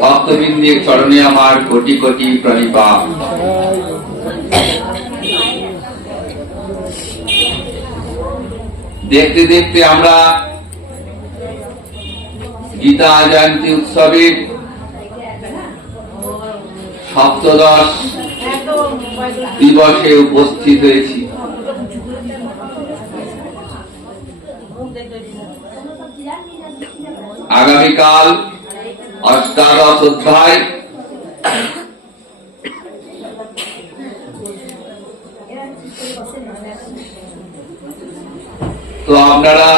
ভক্তবৃন্দের চরণে আমার কোটি কোটি প্রণিপাত। দেখতে দেখতে আমরা গীতা জয়ন্তী উৎসবের সপ্তদশ দিবসে উপস্থিত হয়েছি। আগামীকাল অষ্টাদশ অধ্যায়, তো আপনারা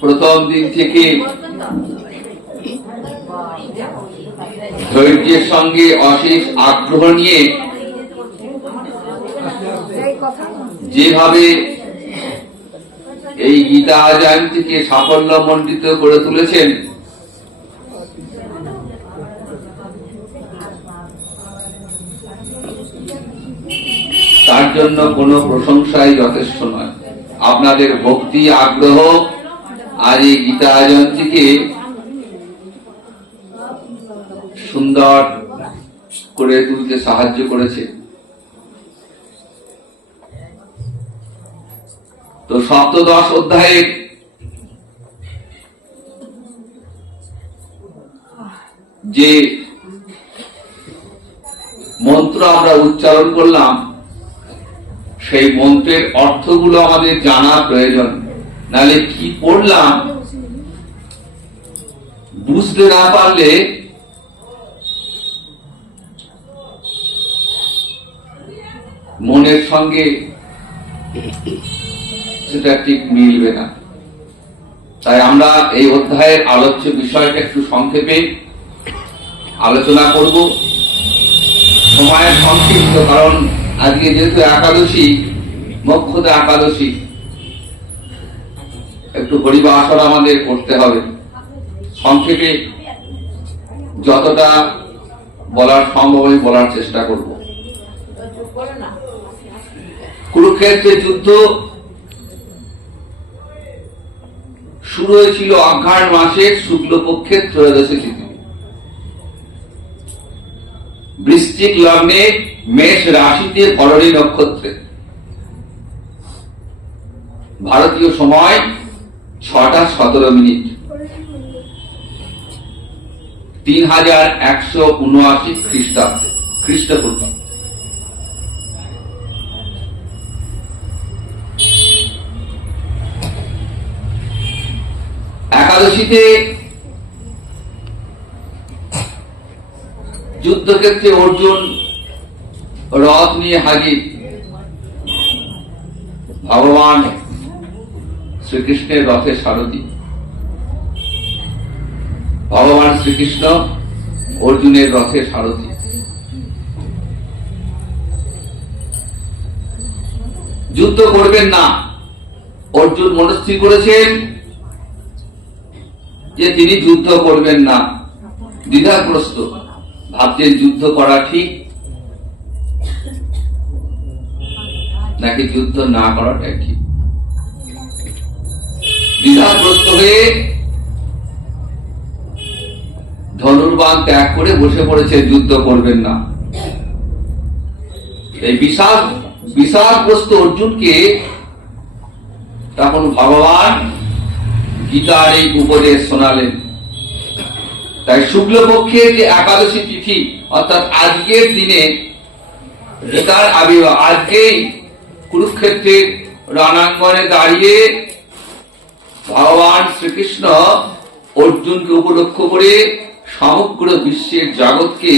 প্রথম দিন থেকে ধৈর্যের সঙ্গে অশেষ আগ্রহ নিয়ে যেভাবে এই গীতা জয়ন্তীকে সাফল্যমণ্ডিত করে তুলেছেন, তার জন্য কোনো প্রশংসাই যথেষ্ট নয়। আপনাদের ভক্তি আগ্রহ আজ এই গীতা জয়ন্তীকে সুন্দর করে তুলতে সাহায্য করেছে। তো সপ্তদশ অধ্যায়ের যে মন্ত্র আমরা উচ্চারণ করলাম, সেই মন্ত্রের অর্থগুলো আমাদের জানা প্রয়োজন, নাহলে কি পড়লাম বুঝতে না পারলে মনের সঙ্গে সেটা ঠিক মিলবে না। তাই আমরা এই অধ্যায়ের আলোচ্য বিষয়টা একটু সংক্ষেপে আলোচনা করব। সময়ের সংক্ষিপ্ত, কারণ আজকে যেহেতু একাদশী, মোক্ষদা একাদশী, একটু হরিবাসর আমাদের করতে হবে। সংক্ষেপে যতটা বলার সম্ভব আমি বলার চেষ্টা করব। কুরুক্ষেত্রের যুদ্ধ শুরু হয়েছিল অঘ্রাণ মাসের শুক্লপক্ষের ত্রয়োদশী তিথি, বৃশ্চিক লগ্নে মেষ রাশিতে ভরণী নক্ষত্রে। ভারতীয় সময় 6:17 3179 খ্রিস্টাব্দে, খ্রিস্টপূর্ব। একাদশীতে যুদ্ধক্ষেত্রে অর্জুন রথ নিয়ে হাজির। ভগবান শ্রীকৃষ্ণের রথের সারথি। ভগবান শ্রীকৃষ্ণ অর্জুনের রথের সারথি। যুদ্ধ করবেন না, অর্জুন মনস্থির করেছেন যে তিনি যুদ্ধ করবেন না। দ্বিধাগ্রস্ত, ভাবছেন যুদ্ধ করা ঠিক নাকি যুদ্ধ না করাটাই ঠিক। দ্বিধাগ্রস্ত হয়ে ধনুর্বাণ ত্যাগ করে বসে পড়েছে, যুদ্ধ করবেন না। এই বিষাদগ্রস্ত অর্জুনকে তখন ভগবান গীতার এই উপদেশ শোনালেন। তাই শুক্লপক্ষের যে একাদশী তিথি, অর্থাৎ আজকের দিনে গীতার আবির্ভাব, আজকেই কুরুক্ষেত্রের রণাঙ্গনে দাঁড়িয়ে ভগবান শ্রীকৃষ্ণ অর্জুনকে উপলক্ষ করে সমগ্র বিশ্বের জগৎকে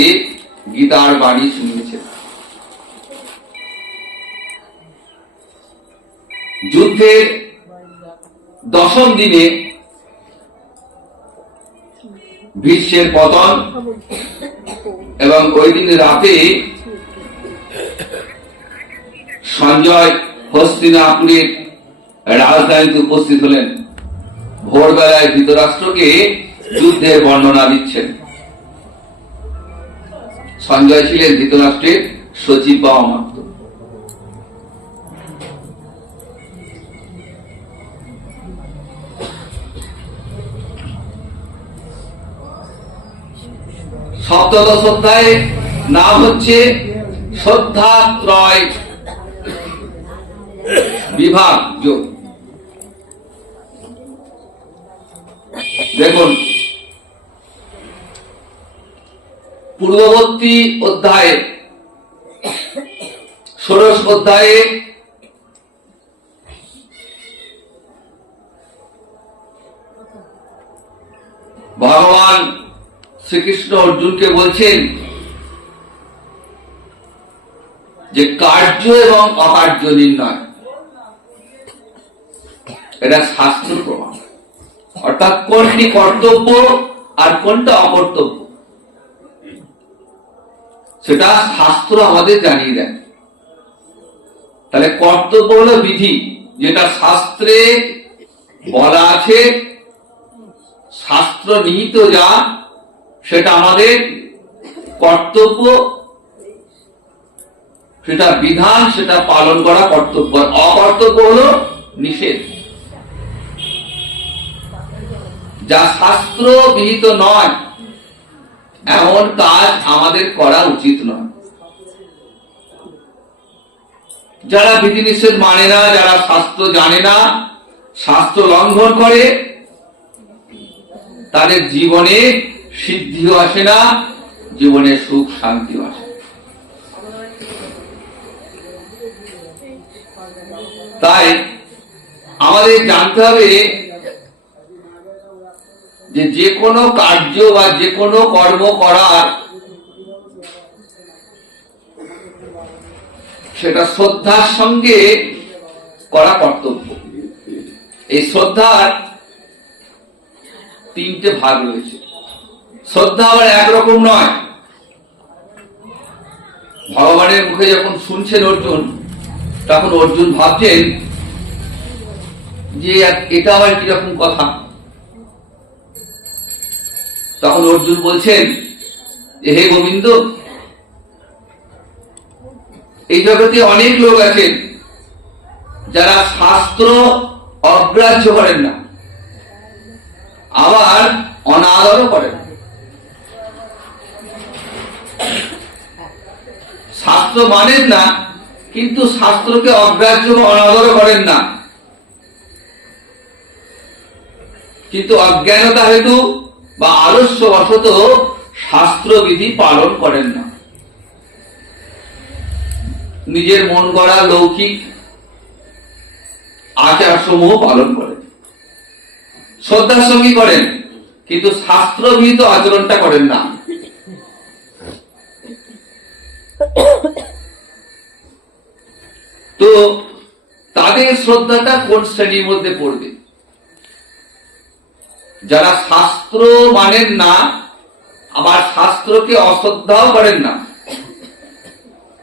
গীতার বাণী শুনিয়েছেন। যুদ্ধের দশম দিনে ভীষ্মের পতন, এবং ওই দিন রাতে সঞ্জয় হস্তিনাপুরের রাজধানীতে উপস্থিত হলেন। ভোরবেলায় ধৃতরাষ্ট্রকে যুদ্ধের বর্ণনা দিচ্ছেন। সঞ্জয় ছিলেন ধৃতরাষ্ট্রের সচিব বা অমাত্য। সপ্তদশ অধ্যায়ে নাম হচ্ছে শ্রদ্ধাত্রয় বিভাগ যোগ। দেখুন, পূর্ববর্তী অধ্যায়ে ষোড়শ অধ্যায়ে ভগবান শ্রীকৃষ্ণ অর্জুনকে বলছেন যে কার্য এবং অকার্য নির্ণয় এটা শাস্ত্র প্রমাণ, অর্থাৎ কোনটি কর্তব্য আর কোনটা অকর্তব্য সেটা শাস্ত্র আমাদের জানিয়ে দেয়। তাহলে কর্তব্য হলো বিধি, যেটা শাস্ত্রে বলা আছে, শাস্ত্র নিহিত যা সেটা আমাদের কর্তব্য, সেটা বিধান, সেটা পালন করা কর্তব্য। অকর্তব্য হলো নিষেধ, যা শাস্ত্র বিহিত নয় এমন কাজ আমাদের করা উচিত নয়। যারা বিধিনিষেধ মানে না, যারা শাস্ত্র জানে না, শাস্ত্র লঙ্ঘন করে, তাদের জীবনে সিদ্ধিও আসে না, জীবনে সুখ শান্তিও আসে। তাই আমাদের জানতে হবে যে কোনো কার্য বা যে কোনো কর্ম করার সেটা শ্রদ্ধার সঙ্গে করা কর্তব্য। এই শ্রদ্ধার তিনটে ভাগ রয়েছে। শ্রদ্ধা আবার একরকম নয়। ভগবানের মুখে যখন শুনছেন অর্জুন, তখন অর্জুন ভাবছেন যে এটা আবার কিরকম কথা। তখন অর্জুন বলছেন যে হে গোবিন্দ, এই জগতে অনেক লোক আছেন যারা শাস্ত্র অগ্রাহ্য করেন না, আবার অনাদরও করেন। শাস্ত্র মানেন না, কিন্তু শাস্ত্রকে অগ্রাহ্য বা অনাদরও করেন না, কিন্তু অজ্ঞানতা হেতু বা আলস্যবশত শাস্ত্রবিধি পালন করেন না। নিজের মন গড়া লৌকিক আচার সমূহ পালন করেন, শ্রদ্ধার সঙ্গে করেন, কিন্তু শাস্ত্রবিহিত আচরণটা করেন না। তো তাদের শ্রদ্ধাটা কোন শ্রেণীর মধ্যে পড়বে? যারা শাস্ত্র মানেন না, আবার শাস্ত্রকে অশ্রদ্ধাও করেন না,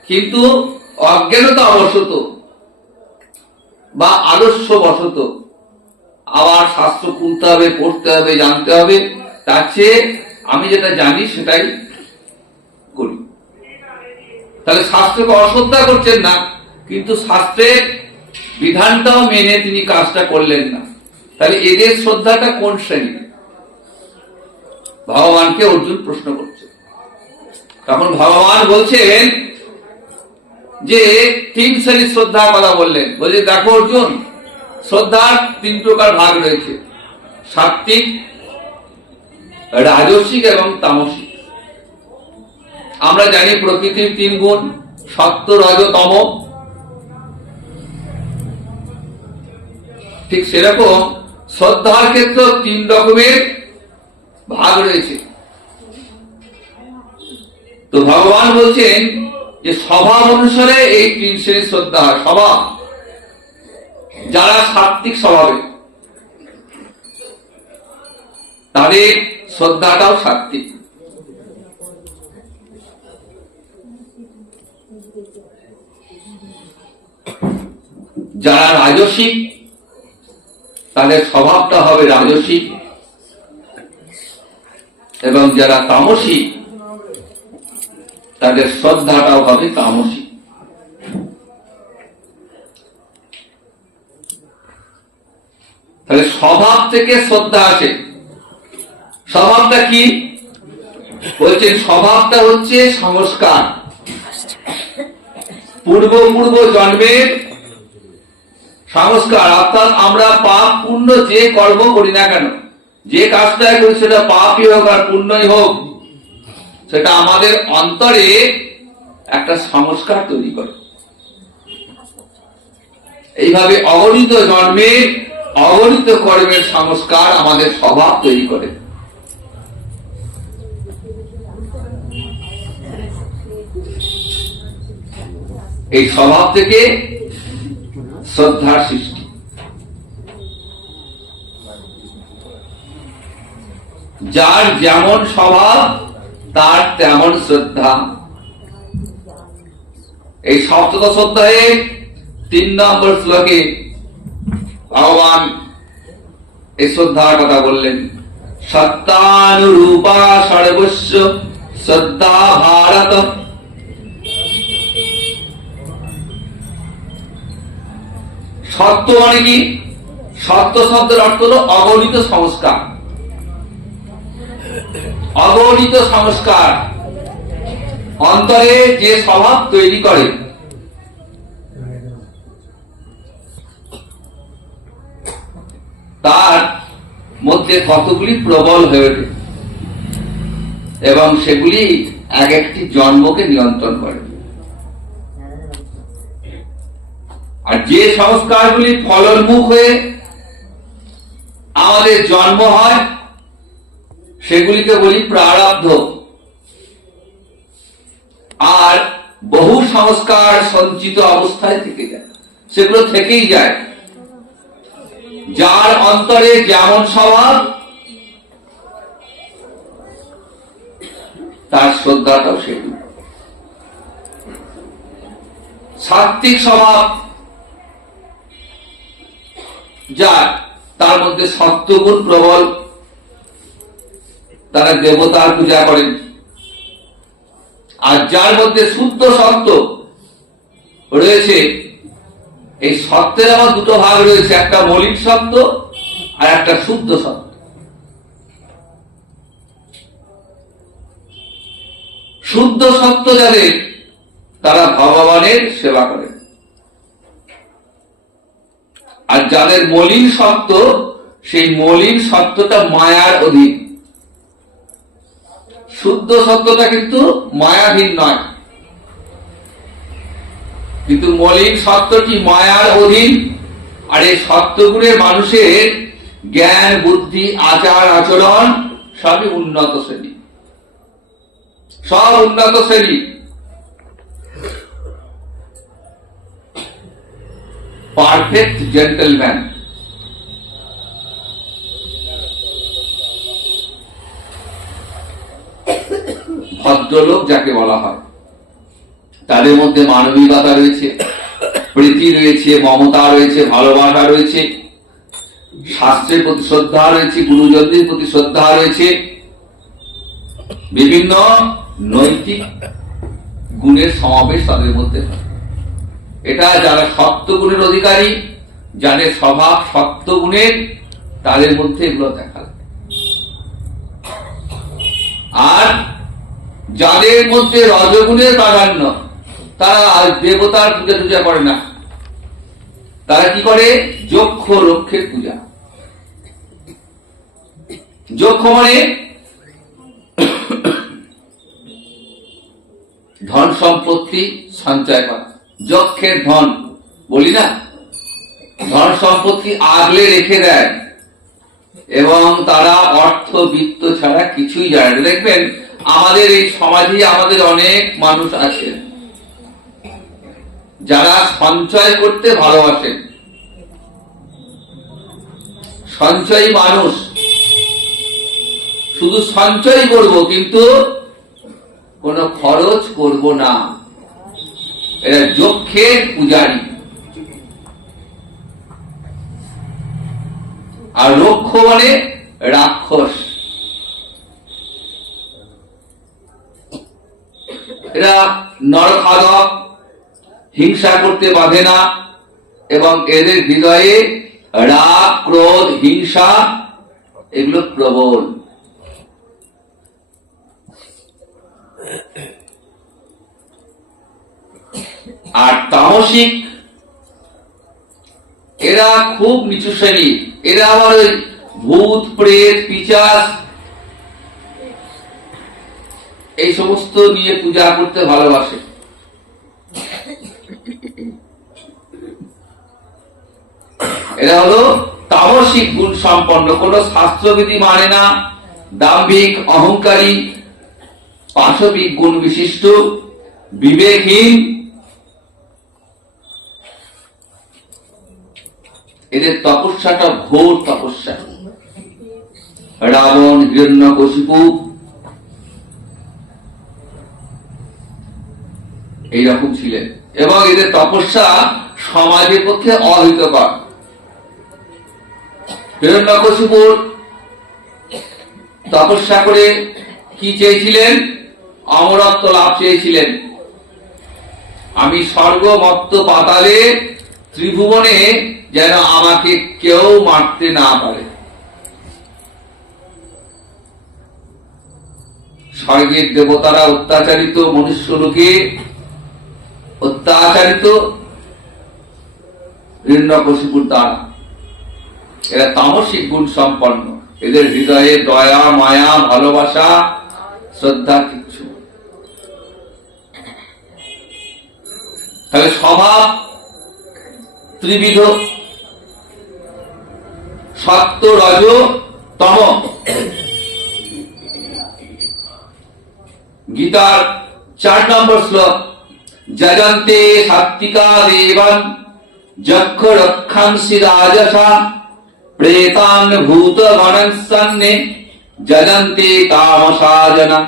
কিন্তু অজ্ঞানতা অবশত বা আলস্য বশত আবার শাস্ত্র খুলতে হবে, পড়তে হবে, জানতে হবে, তার চেয়ে আমি যেটা জানি সেটাই করি। তাহলে শাস্ত্রকে অশ্রদ্ধা করছেন না, কিন্তু শাস্ত্রের বিধানটাও মেনে তিনি কাজটা করলেন না। তাহলে এদের শ্রদ্ধাটা কোন শ্রেণী? ভগবানকে অর্জুন প্রশ্ন করছে। তখন ভগবান বলছেন যে তিন শ্রেণীর শ্রদ্ধার কথা বললেন। বলছে দেখো অর্জুন, শ্রদ্ধার তিন প্রকার ভাগ রয়েছে: সাত্ত্বিক, রাজসিক এবং তামসিক। আমরা জানি প্রকৃতির তিন গুণ, সত্য, রজ, তম। ঠিক সেরকম শ্রদ্ধার ক্ষেত্রে তিন রকমের ভাগ রয়েছে। তো ভগবান বলছেন যে স্বভাব অনুসারে এই তিন শ্রেণীর শ্রদ্ধা হয়। স্বভাব, যারা সাত্ত্বিক স্বভাবে, তাদের শ্রদ্ধাটাও সাত্ত্বিক। যারা রাজসিক, তাদের স্বভাবটা হবে রাজসিক, এবং যারা তামসিক, তাদের শ্রদ্ধাটাও হবে তামসিক। তাহলে স্বভাব থেকে শ্রদ্ধা আছে। স্বভাবটা কি? বলছেন স্বভাবটা হচ্ছে সংস্কার, পূর্ব জন্মের সংস্কার। অর্থাৎ আমরা পাপ পুণ্য যে কর্ম করি না কেন, যে কাজটাই করি, সেটা পাপই হোক আর পুণ্যই হোক, সেটা আমাদের অন্তরে একটা সংস্কার তৈরি করে। এইভাবে অগণিত জন্মের অগণিত কর্মের সংস্কার আমাদের স্বভাব তৈরি করে। এই স্বভাব থেকে শ্রদ্ধার সৃষ্টি। যার যেমন স্বভাব তার তেমন শ্রদ্ধা। এই সপ্তদশ অধ্যায়ে 3 নম্বর শ্লোকে ভগবান এই শ্রদ্ধার কথা বললেন। সত্যানুরূপা সর্বস্ব শ্রদ্ধা ভারত। সত্য মানে কি? সত্য শব্দের অর্থ হল অগণিত সংস্কার। অগণিত সংস্কার অন্তরে যে স্বভাব তৈরি করে, তার মধ্যে কতগুলি প্রবল হয়ে ওঠে এবং সেগুলি এক একটি জন্মকে নিয়ন্ত্রণ করে। আর যে সংস্কারগুলি ফলন্মুখ হয়ে আমাদের জন্ম হয়, সেগুলিকে বলি প্রারব্ধ। আর বহু সংস্কার সঞ্চিত অবস্থায় থেকে যায়, সেগুলো থেকেই যায়। যার অন্তরে যেমন স্বভাব তার শ্রদ্ধাটাও সেগুলো। সাত্ত্বিক স্বভাব যার, তার মধ্যে সত্যগুণ প্রবল, তারা দেবতার পূজা করেন। আর যার মধ্যে শুদ্ধ সত্য রয়েছে, এই সত্যের আবার দুটো ভাগ রয়েছে, একটা মৌলিক সত্য আর একটা শুদ্ধ সত্য। শুদ্ধ সত্য যাদের, তারা ভগবানের সেবা করেন। আর যাদের মলিন সত্য, সেই মলিন সত্যটা মায়ার অধীন। শুদ্ধ সত্যটা কিন্তু মায়াধীন নয়, কিন্তু মলিন সত্যটি মায়ার অধীন। আর এই সত্যগুণের মানুষের জ্ঞান, বুদ্ধি, আচার আচরণ সবই উন্নত শ্রেণী, সব উন্নত শ্রেণী। Perfect gentleman. ভদ্রলোক যাকে বলা হয়, তাদের মধ্যে মানবিকতা রয়েছে, প্রীতি রয়েছে, মমতা রয়েছে, ভালোবাসা রয়েছে, শাস্ত্রের প্রতি শ্রদ্ধা রয়েছে, গুরুজনদের প্রতি শ্রদ্ধা রয়েছে, বিভিন্ন নৈতিক গুণের সমাবেশ তাদের মধ্যে। এটা যারা সত্য গুণের অধিকারী, যাদের স্বভাব সত্য গুণের, তাদের মধ্যে এগুলো দেখা যায়। আর যাদের মধ্যে রজগুণের প্রাধান্য, তারা দেবতার পূজা টুজা করে না, তারা কি করে? যক্ষ রক্ষের পূজা। যক্ষ মানে ধন সম্পত্তি সঞ্চয় করা। যক্ষের ধন বলি না, ধন সম্পত্তি আগলে রেখে দেয় এবং তারা অর্থ বিত্ত ছাড়া কিছুই জানে না। দেখবেন আমাদের এই সমাজে আমাদের অনেক মানুষ আছে যারা সঞ্চয় করতে ভালোবাসেন। সঞ্চয়ী মানুষ, শুধু সঞ্চয় করব কিন্তু কোনো খরচ করব না, এরা যক্ষের পূজারী। আর রক্ষ মানে রাক্ষস। এরা নরখাদক, হিংসা করতে বাধে না এবং এদের হৃদয়ে রাগ, ক্রোধ, হিংসা এগুলো প্রবল। আর তামসিক এরা খুব নিচু শ্রেণী, এরা আবার ওই ভূত প্রেত পিশাচ এই সমস্ত নিয়ে পূজা করতে ভালোবাসে। এরা হলো তামসিক গুণ সম্পন্ন, কোন শাস্ত্রবিধি মানে না, দাম্ভিক, অহংকারী, পাশবিক গুণ বিশিষ্ট, বিবেকহীন। এদের তপস্যাটা ঘোর তপস্যা। রাবণ, হিরণ্যকশিপু এইরকম ছিলেন, এবং এদের তপস্যা সমাজের পক্ষে অহিতকর। হিরণ্যকশিপুর তপস্যা করে কি চেয়েছিলেন? অমরত্ব লাভ চেয়েছিলেন। আমি স্বর্গ মর্ত পাতালে ত্রিভুবনে যেন আমাকে কেউ মারতে না পারে। স্বর্গের দেবতারা অত্যাচারিত, মনুষ্যলোকে অত্যাচারিত হিরণ্যকশিপুর দ্বারা। এরা তামসিক গুণ সম্পন্ন, এদের হৃদয়ে দয়া, মায়া, ভালোবাসা, শ্রদ্ধা কিচ্ছু। তাহলে স্বভাব ত্রিবিধ, সত্য, রজ, তম। গীতার 4 নম্বর শ্লোক, যজন্তে সাত্বিকা দেবান যক্ষ রক্ষাংসি রাজসা প্রেতান ভূত গণসন্নে যজন্তে তামসা জনা।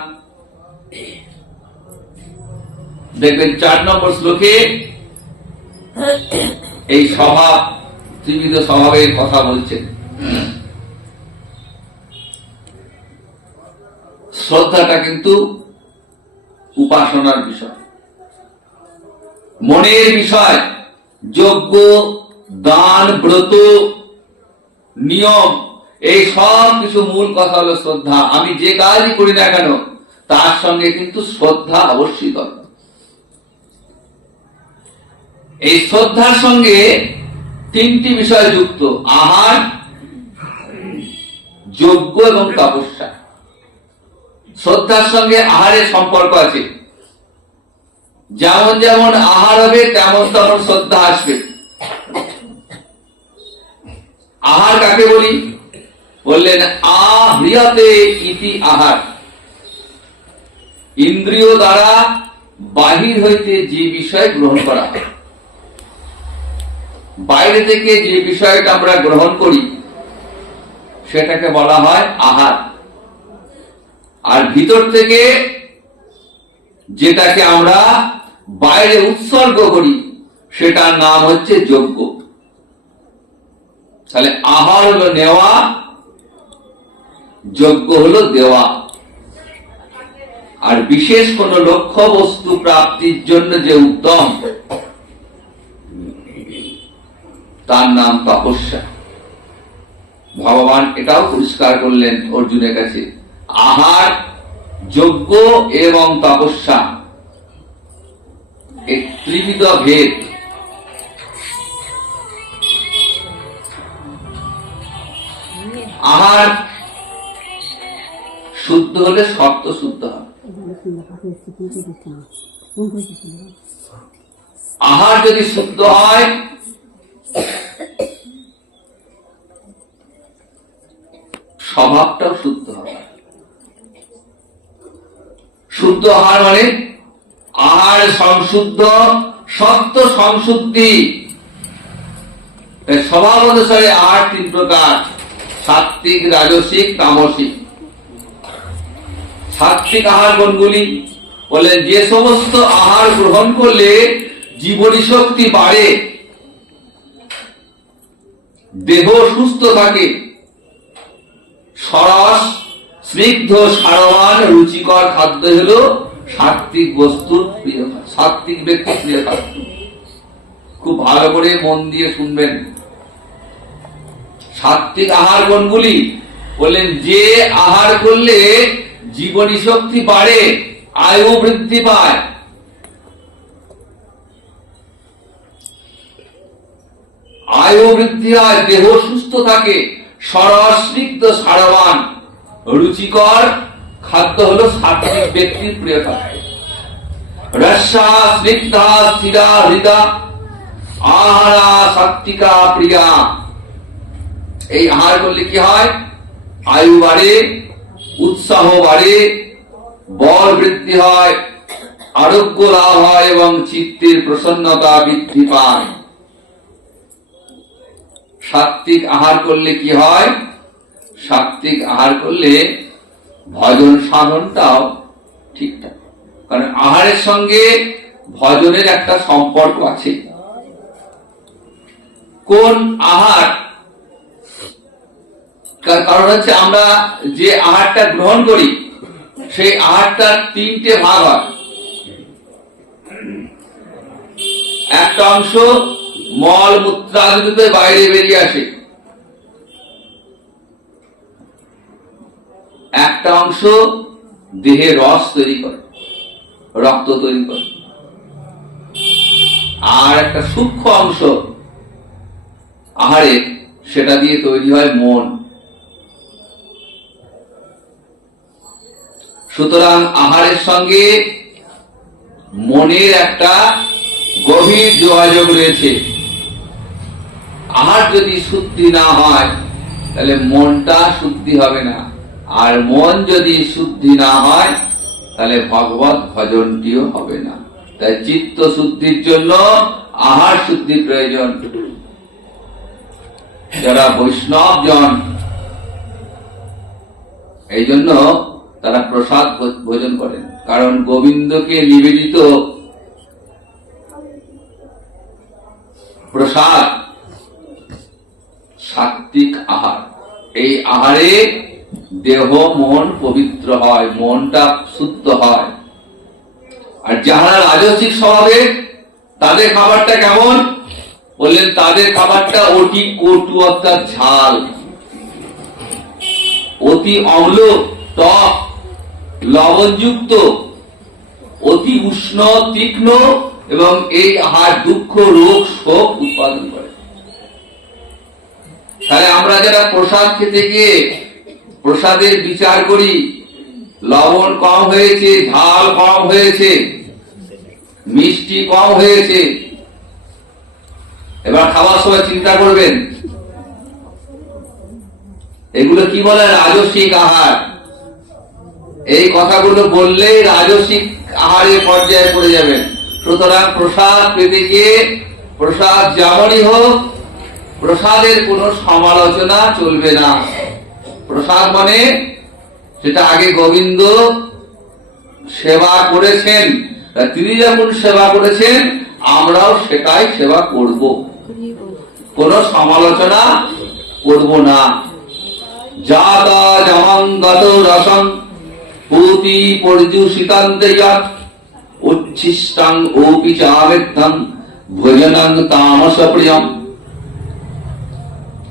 দেখবেন 4 নম্বর শ্লোকে এই স্বভাব, ত্রিবিধ স্বভাবের কথা বলছেন। শ্রদ্ধাটা কিন্তু উপাসনার বিষয়, মনের বিষয়। যজ্ঞ, দান, ব্রত, নিয়ম, এই সব কিছু মূল কথা হলো শ্রদ্ধা। আমি যে কাজই করি না কেন তার সঙ্গে কিন্তু শ্রদ্ধা অবশ্যই দরকার। এই শ্রদ্ধার সঙ্গে 3টি বিষয় যুক্ত: আহার, যজ্ঞ এবং তপস্যা। শ্রদ্ধার সঙ্গে আহারের সম্পর্ক আছে। যেমন যেমন আহার হবে তেমন তেমন শ্রদ্ধা আসবে। আহার কাকে বলি? বললেন আহ্রিয়তে ইতি আহার। ইন্দ্রিয় দ্বারা বাহির হইতে যে বিষয় গ্রহণ করা, বাইরে থেকে যে বিষয়টা আমরা গ্রহণ করি সেটাকে বলা হয় আহার। আর ভিতর থেকে যেটাকে আমরা বাইরে উৎসর্গ করি সেটার নাম হচ্ছে যজ্ঞ। তাহলে আহার হলো নেওয়া, যজ্ঞ হলো দেওয়া। আর বিশেষ কোন লক্ষ্য বস্তু প্রাপ্তির জন্য যে উদ্যম, তার নাম তপস্যা। ভগবান এটাও পরিষ্কার করলেন অর্জুনের কাছে, আহার, যজ্ঞ এবং তপস্যা এই ত্রিবিধ ভেদ। আহার শুদ্ধ হলে সত্য শুদ্ধ হয়। আহার যদি শুদ্ধ হয় স্বভাবটাও শুদ্ধ হবে। শুদ্ধ আহার মানে আহার সংশুদ্ধ, সত্য সংশুদ্ধি। স্বভাব অনুসারে আহার 3 প্রকার: সাত্বিক, রাজসিক, তামসিক। সাত্বিক আহার কোনগুলি? বলেন যে সমস্ত আহার গ্রহণ করলে জীবনী শক্তি বাড়ে, দেহ সুস্থ থাকে, সরস, স্নিগ্ধ, সারবান, রুচিকর খাদ্য হলো সাত্বিক বস্তুর প্রিয়, সাত্বিক ব্যক্তির প্রিয় খাদ্য। খুব ভালো করে মন দিয়ে শুনবেন। সাত্বিক আহার কোনগুলি? বললেন যে আহার করলে জীবনী শক্তি বাড়ে, আয়ু বৃদ্ধি পায়, আয়ু বৃদ্ধি হয়, দেহ সুস্থ থাকে, সরস্নিগ্ধ সারবান রুচিকর খাদ্য হলো সাত্বিক ব্যক্তির প্রিয় খাদ্য। রসা স্নিগ্ধা স্থিরা হৃদা আহারা সাত্বিকা প্রিয়া। এই আহার করলে কি হয়? আয়ু বাড়ে, উৎসাহ বাড়ে, বল বৃদ্ধি হয়, আরোগ্য লাভ হয় এবং চিত্তের প্রসন্নতা বৃদ্ধি পায়। সাত্বিক আহার করলে কি হয়? সাত্বিক আহার করলে ভজন সাধনটাও ঠিকঠাক, কারণ আহারের সঙ্গে ভজনের একটা সম্পর্ক আছে। কোন আহার? কারণ হচ্ছে আমরা যে আহারটা গ্রহণ করি সেই আহারটার তিনটে ভাগ হয়। একটা অংশ মল মূত্রাদিতে বাইরে বেরিয়ে আসে, একটা অংশ দেহে রস তৈরি করে, রক্ত তৈরি করে, আর একটা সূক্ষ্ম অংশ আহারে সেটা দিয়ে তৈরি হয় মন। সুতরাং আহারের সঙ্গে মনের একটা গভীর যোগাযোগ রয়েছে। আহার যদি শুদ্ধি না হয় তাহলে মনটা শুদ্ধি হবে না, আর মন যদি শুদ্ধি না হয় তাহলে ভগবত ভজনটিও হবে না। তাই চিত্ত শুদ্ধির জন্য আহার শুদ্ধি প্রয়োজন। যারা বৈষ্ণব জন এই জন্য তারা প্রসাদ ভোজন করেন, কারণ গোবিন্দকে নিবেদিত প্রসাদ সাত্বিক আহার। এই আহারে দেহ মন পবিত্র হয়, মনটা শুদ্ধ হয়। আর যারা রাজসিক স্বভাবের তাদের খাবারটা কেমন বললেন? তাদের খাবারটা অতি কটু, অর্থাৎ ঝাল, অতি অম্ল, টক, লবণযুক্ত, অতি উষ্ণ, তীক্ষ্ণ, এবং এই আহার দুঃখ, রোগ, শোক উৎপাদন করে। তাহলে আমরা যারা প্রসাদ খেতে গিয়ে প্রসাদের বিচার করি, লবণ কম হয়েছে, ঝাল কম হয়েছে, মিষ্টি কম হয়েছে, এবার খাওয়ার সময় চিন্তা করবেন এগুলো কি বলে? রাজসিক আহার। এই কথাগুলো বললেই রাজসিক আহারের পর্যায়ে পড়ে যাবেন। সুতরাং প্রসাদ পেতে গিয়ে প্রসাদ যেমনই হোক, প্রসাদের কোনো সমালোচনা চলবে না। প্রসাদ মানে সেটা আগে গোবিন্দ সেবা করেছেন, তিনি যখন সেবা করেছেন আমরাও সেটাই সেবা করব, কোন সমালোচনা করব না। জাতা জামাঙ্গত রসং পুতি পর্যুষিতান্তে যৎ উচ্ছিষ্টাং ওপি চামেত্তং ভোজনং তামস প্রিয়ম।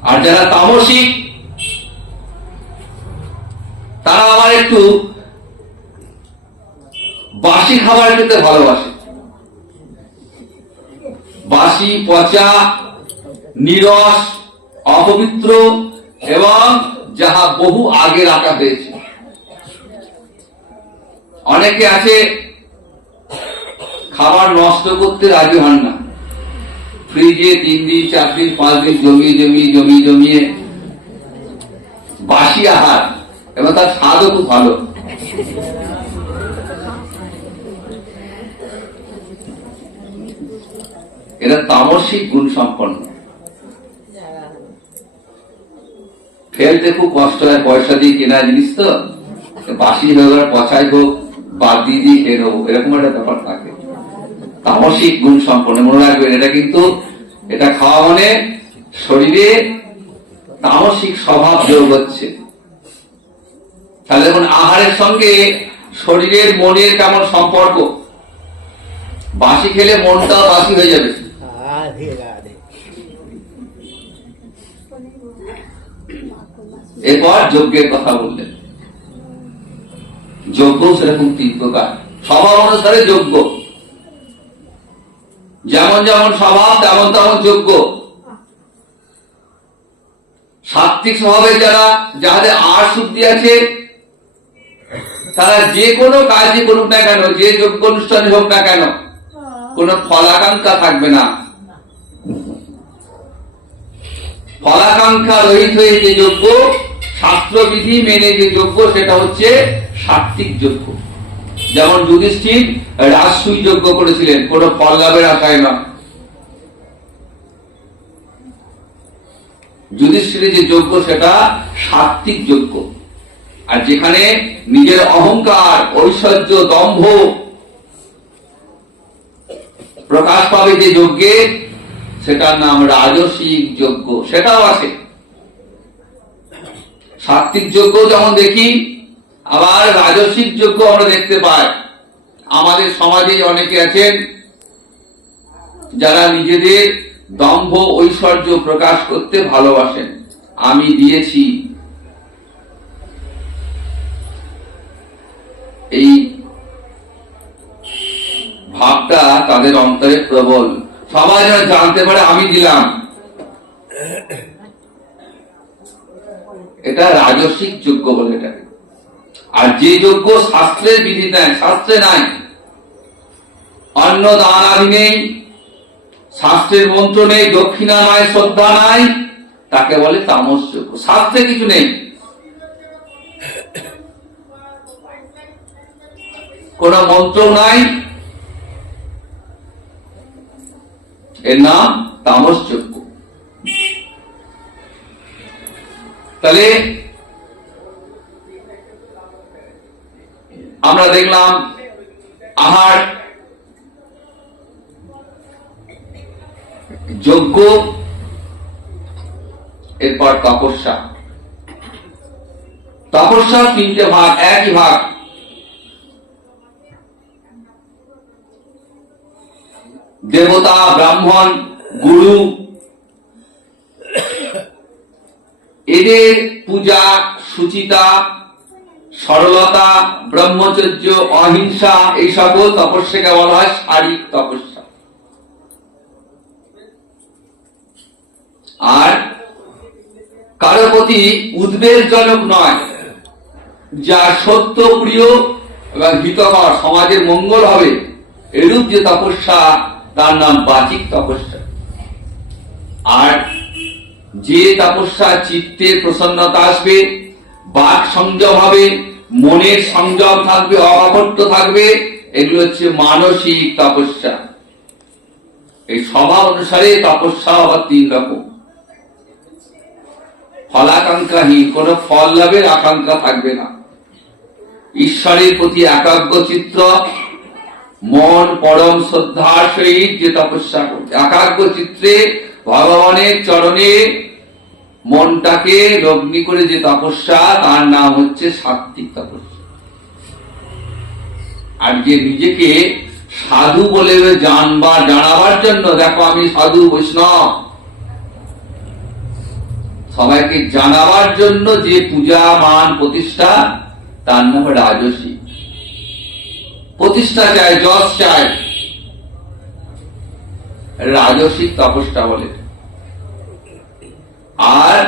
আর যারা তামসিক তারা আবার একটু বাসি খাবার খেতে ভালোবাসে। বাসি, পচা, নিরস, অপবিত্র এবং যাহা বহু আগে রাখা হয়েছে। অনেকে আছে খাবার নষ্ট করতে রাজি হন না, ফ্রিজে 3 দিন 4 দিন 5 দিন জমিয়ে বাসি আহার, এবং তার স্বাদও খুব ভালো। এরা তামসিক গুণ সম্পন্ন। ফেলতে খুব কষ্ট হয়, পয়সা দিয়ে কেনা জিনিস তো, বাসি হয়ে গেল, পচাই হোক, বাদ দিয়ে খেয়ে নেবো, এরকম একটা ব্যাপার থাকে। তামসিক গুণ সম্পন্ন, মনে রাখবেন। এটা কিন্তু এটা খাওয়া মানে শরীরে তামসিক স্বভাব যোগ হচ্ছে। তাহলে দেখুন আহারের সঙ্গে শরীরের মনের কেমন সম্পর্ক। বাসি খেলে মনটাও বাসি হয়ে যাবে। এরপর যজ্ঞের কথা বললেন। যজ্ঞ সেরকম 3 প্রকার, স্বভাব অনুসারে যজ্ঞ। যেমন যেমন স্বভাব তেমন তেমন যজ্ঞ। সাত্বিক স্বভাবে যাদের আর শুদ্ধি আছে, তারা যে কোনো কাজই করুক না কেন, যে যজ্ঞ অনুষ্ঠানে হোক না কেন, কোন ফলাকাঙ্ক্ষা থাকবে না। ফলাকাঙ্ক্ষা রহিত হয়ে যে যজ্ঞ, শাস্ত্রবিধি মেনে যে যজ্ঞ, সেটা হচ্ছে সাত্বিক যজ্ঞ। যেমন যুধিষ্ঠির রাজসূয় যজ্ঞ করেছিলেন, কোন ফল লাভের আশায় নয়। যুধিষ্ঠিরের যে যজ্ঞ সেটা সাত্বিক যজ্ঞ। আর যেখানে নিজের অহংকার, ঐশ্বর্য, দম্ভ প্রকাশ পাবে যে যজ্ঞে, সেটার নাম রাজসিক যজ্ঞ, সেটাও আছে। সাত্বিক যজ্ঞ যেমন দেখি, আবার রাজসিক যজ্ঞ আমরা দেখতে পাই। আমাদের সমাজে অনেকে আছেন যারা নিজেদের দম্ভ ঐশ্বর্য প্রকাশ করতে ভালোবাসেন। আমি দিয়েছি, এই ভাবটা তাদের অন্তরে প্রবল। সবাই যেন জানতে পারে আমি দিলাম। এটা রাজসিক যজ্ঞ বলে এটা। আর যে যজ্ঞ শাস্ত্রের বিধি নেই, শাস্ত্রে নাই, অন্ন দান আদি নেই, শাস্ত্রের মন্ত্র নেই, দক্ষিণা নাই, শ্রদ্ধা নাই, তাকে বলে তামস যজ্ঞ। শাস্ত্রে কিছু নেই, কোন মন্ত্র নাই, এর নাম তামস যজ্ঞ। তাহলে আমরা দেখলাম আহার, যজ্ঞ, এরপর তপস্যা। তপস্যা তিনটে ভাগ, একই ভাগ। দেবতা, ব্রাহ্মণ, গুরু, এদের পূজা, সুচিতা, সরলতা, ব্রহ্মচর্য, অহিংসা, এই সকল তপস্যাকে বলা হয় শারীরিক তপস্যা। আর কারো প্রতি উদ্বেগজনক নয়, যা সত্য, প্রিয় এবং হিতকর, সমাজের মঙ্গল হবে, এরূপ যে তপস্যা, তার নাম বাচিক তপস্যা। আর যে তপস্যা চিত্তে প্রসন্নতা আসবে, বাক সংযম হবে, মনের সংযম থাকবে, অকাপট্য থাকবে, এগুলো হচ্ছে মানসিক তপস্যা। এই স্বভাব অনুসারে তপস্যা আবার তিন রকম। ফলাকাঙ্ক্ষাহীন, কোন ফল লাভের আকাঙ্ক্ষা থাকবে না। ঈশ্বরের প্রতি একাগ্র চিত্ত, মন পরম শ্রদ্ধার সহিত যে তপস্যা করছে, একাগ্র চিত্রে ভগবানের চরণে মনটাকে লগ্নি করে যে তপস্যা, তার নাম হচ্ছে সাত্বিক তপস্যা। আর যে নিজেকে সাধু বলে জানাবার জন্য, দেখো আমি সাধু, বৈষ্ণব, সবাইকে জানাবার জন্য যে পূজা, মান, প্রতিষ্ঠা, তার নাম রাজসিক। প্রতিষ্ঠা চায়, যশ চায়, রাজসিক তপস্যা বলে। আর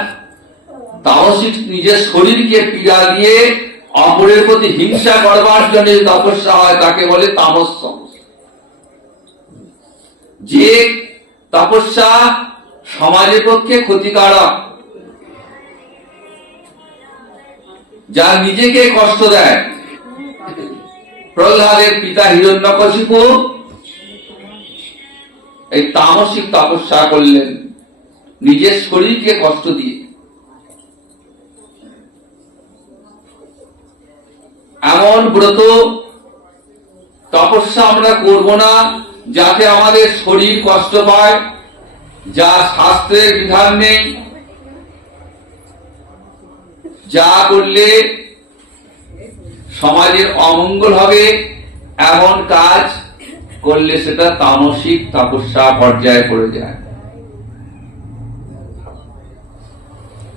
তামসিক নিজের শরীরকে পীড়া দিয়ে অপরের প্রতি হিংসা করবার জন্য যে তপস্যা হয়, তাকে বলে তামস তপস্যা। যে তপস্যা সমাজের পক্ষে ক্ষতিকারক, যা নিজেকে কষ্ট দেয়। প্রহ্লাদের পিতা হিরণ্যকশিপু এই তামসিক তপস্যা করলেন, নিজের শরীরকে কষ্ট দিয়ে। এমন ব্রত তপস্যা আমরা করব না যাতে আমাদের শরীর কষ্ট পায়, যা শাস্ত্রের বিধান নেই, যা করলে সমাজের অমঙ্গল হবে, এমন কাজ করলে সেটা তামসিক তপস্যা পর্যায়ে পড়ে যায়।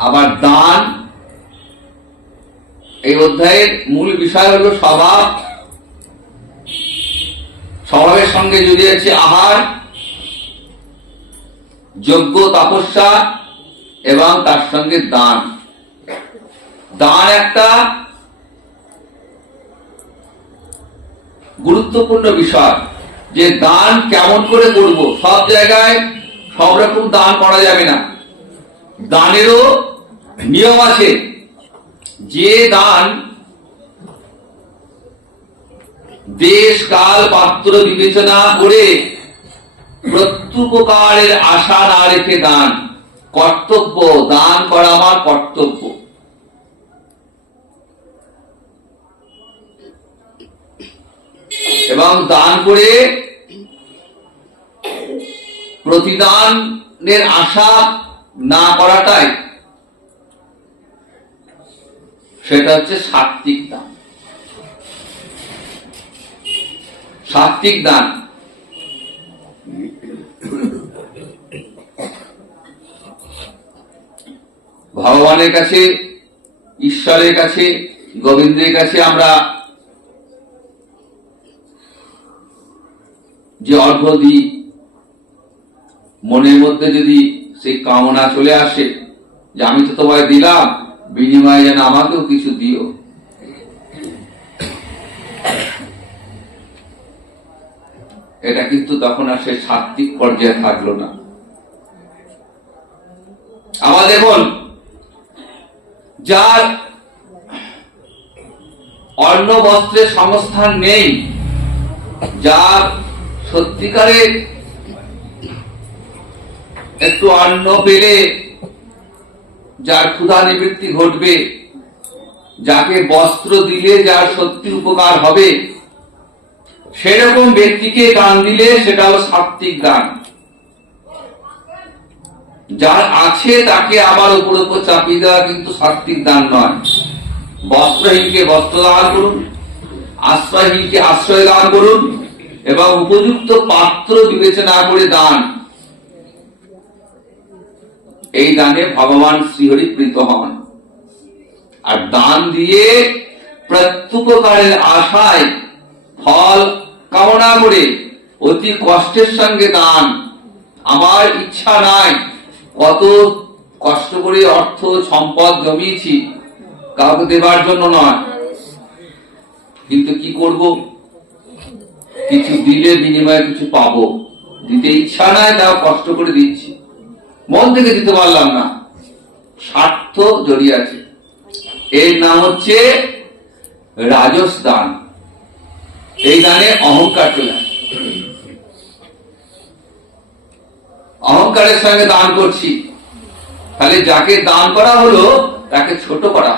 আবার দান, এই অধ্যায়ের মূল বিষয় হলো স্বভাব। স্বভাবের সঙ্গে জড়িয়ে আছে আহার, যজ্ঞ, তপস্যা, এবং তার সঙ্গে দান। দান একটা গুরুত্বপূর্ণ বিষয়, যে দান কেমন করে করব। সব জায়গায় সব রকম দান করা যাবে না, দানেরও নিয়ম আছে। যে দান দেশ কাল পাত্র বিবেচনা করে প্রত্যুপকারের আশা না রেখে দান, কর্তব্য, দান করা আমার কর্তব্য। এবং দান করে প্রতিদানের আশা না করাটাই সেটা হচ্ছে সাত্বিক দান। সাত্বিক দান ভগবানের কাছে, ঈশ্বরের কাছে, গোবিন্দের কাছে আমরা যে অর্ঘ্য দিই, মনের মধ্যে যদি সেই কামনা চলে আসে যে আমি তো তোমায় দিলাম, বিনিময়ে যেন আমাকেও কিছু দিও, এটা কিন্তু তখন আর সে সাত্বিক পর্যায়ে থাকলো না। আবার দেখুন, যার অন্ন বস্ত্রের সংস্থান নেই, যার সত্যিকারের একটু অন্ন পেলে যার ক্ষুধা নিবৃত্তি ঘটবে, যাকে বস্ত্র দিলে যার সত্যি উপকার হবে, সেরকম ব্যক্তিকে দান দিলে সেটা হলো সাত্বিক দান। যার আছে তাকে আবার উপর উপর চাপিয়ে দেওয়া কিন্তু সাত্বিক দান নয়। বস্ত্রহীনকে বস্ত্র দান করুন, আশ্রয়হীনকে আশ্রয় দান করুন, এবং উপযুক্ত পাত্র বিবেচনা করে দান। এই দানে ভগবান শ্রীহরি প্রীত হন। আর দান দিয়ে প্রত্যুপকারের আশায় ফল কামনা করে অতি কষ্টের সঙ্গে দান, আমার ইচ্ছা নাই, কত কষ্ট করে অর্থ সম্পদ জমিয়েছি কাউকে দেবার জন্য নয়, কিন্তু কি করব, কিছু দিলে বিনিময়ে কিছু পাবো, দিতে ইচ্ছা নাই, তাও কষ্ট করে দিচ্ছি, মন থেকে দিতে পারলাম না, স্বার্থ জড়িয়ে আছে। এর নাম হচ্ছে রাজস দান। এই দানে অহংকার চলে আসে। অহংকারের সঙ্গে দান করছি, তাহলে যাকে দান করা হলো তাকে ছোট করা।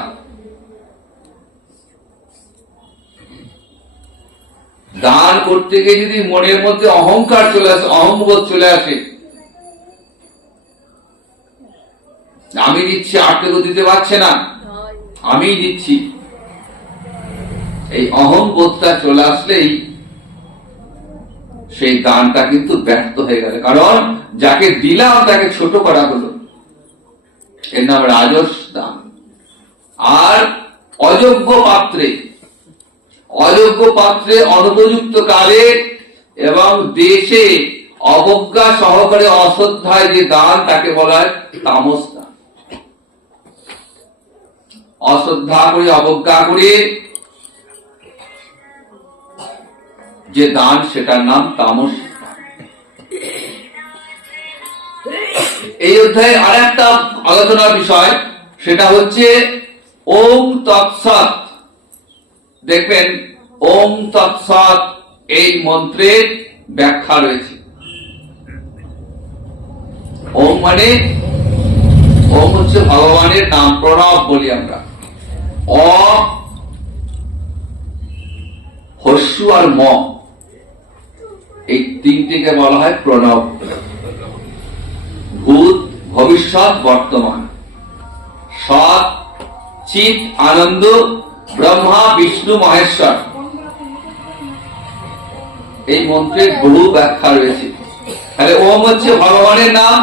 দান করতে গিয়ে যদি মনের মধ্যে অহংকার চলে আসে, অহংবোধ চলে আসে, আমি দিচ্ছি আর কেউ দিতে পারছে না, আমি দিচ্ছি, এই অহংবোধটা চলে আসলেই সেই দানটা কিন্তু ব্যর্থ হয়ে গেল। কারণ যাকে দিলাম তাকে ছোট করা হলো, এর নাম রাজস দান। আর অযোগ্য পাত্রে, অযোগ্য পাত্রে অনুপযুক্ত কালে এবং দেশে অবজ্ঞা সহকারে অশ্রদ্ধায় যে দান, তাকে বলা হয় তামস দান। অশ্রদ্ধা করে, অবজ্ঞা করে যে দান, সেটার নাম তামস। এই অধ্যায়ে আর একটা আলোচনার বিষয়, সেটা হচ্ছে ওম তৎসৎ। দেখবেন ওম তৎসৎ এই মন্ত্রের ব্যাখ্যা রয়েছে। ওম মানে, ওম হচ্ছে ভগবানের নাম, প্রণব বলি আমরা। অ, হস্যু আর ম, এই তিনটিকে বলা হয় প্রণব। ভূত, ভবিষ্যৎ, বর্তমান। সৎ, চিৎ, আনন্দ, ব্রহ্মা, বিষ্ণু, মহেশ্বর। এই মন্ত্রের বহু ব্যাখ্যা রয়েছে। তাহলে ওম হচ্ছে ভগবানের নাম।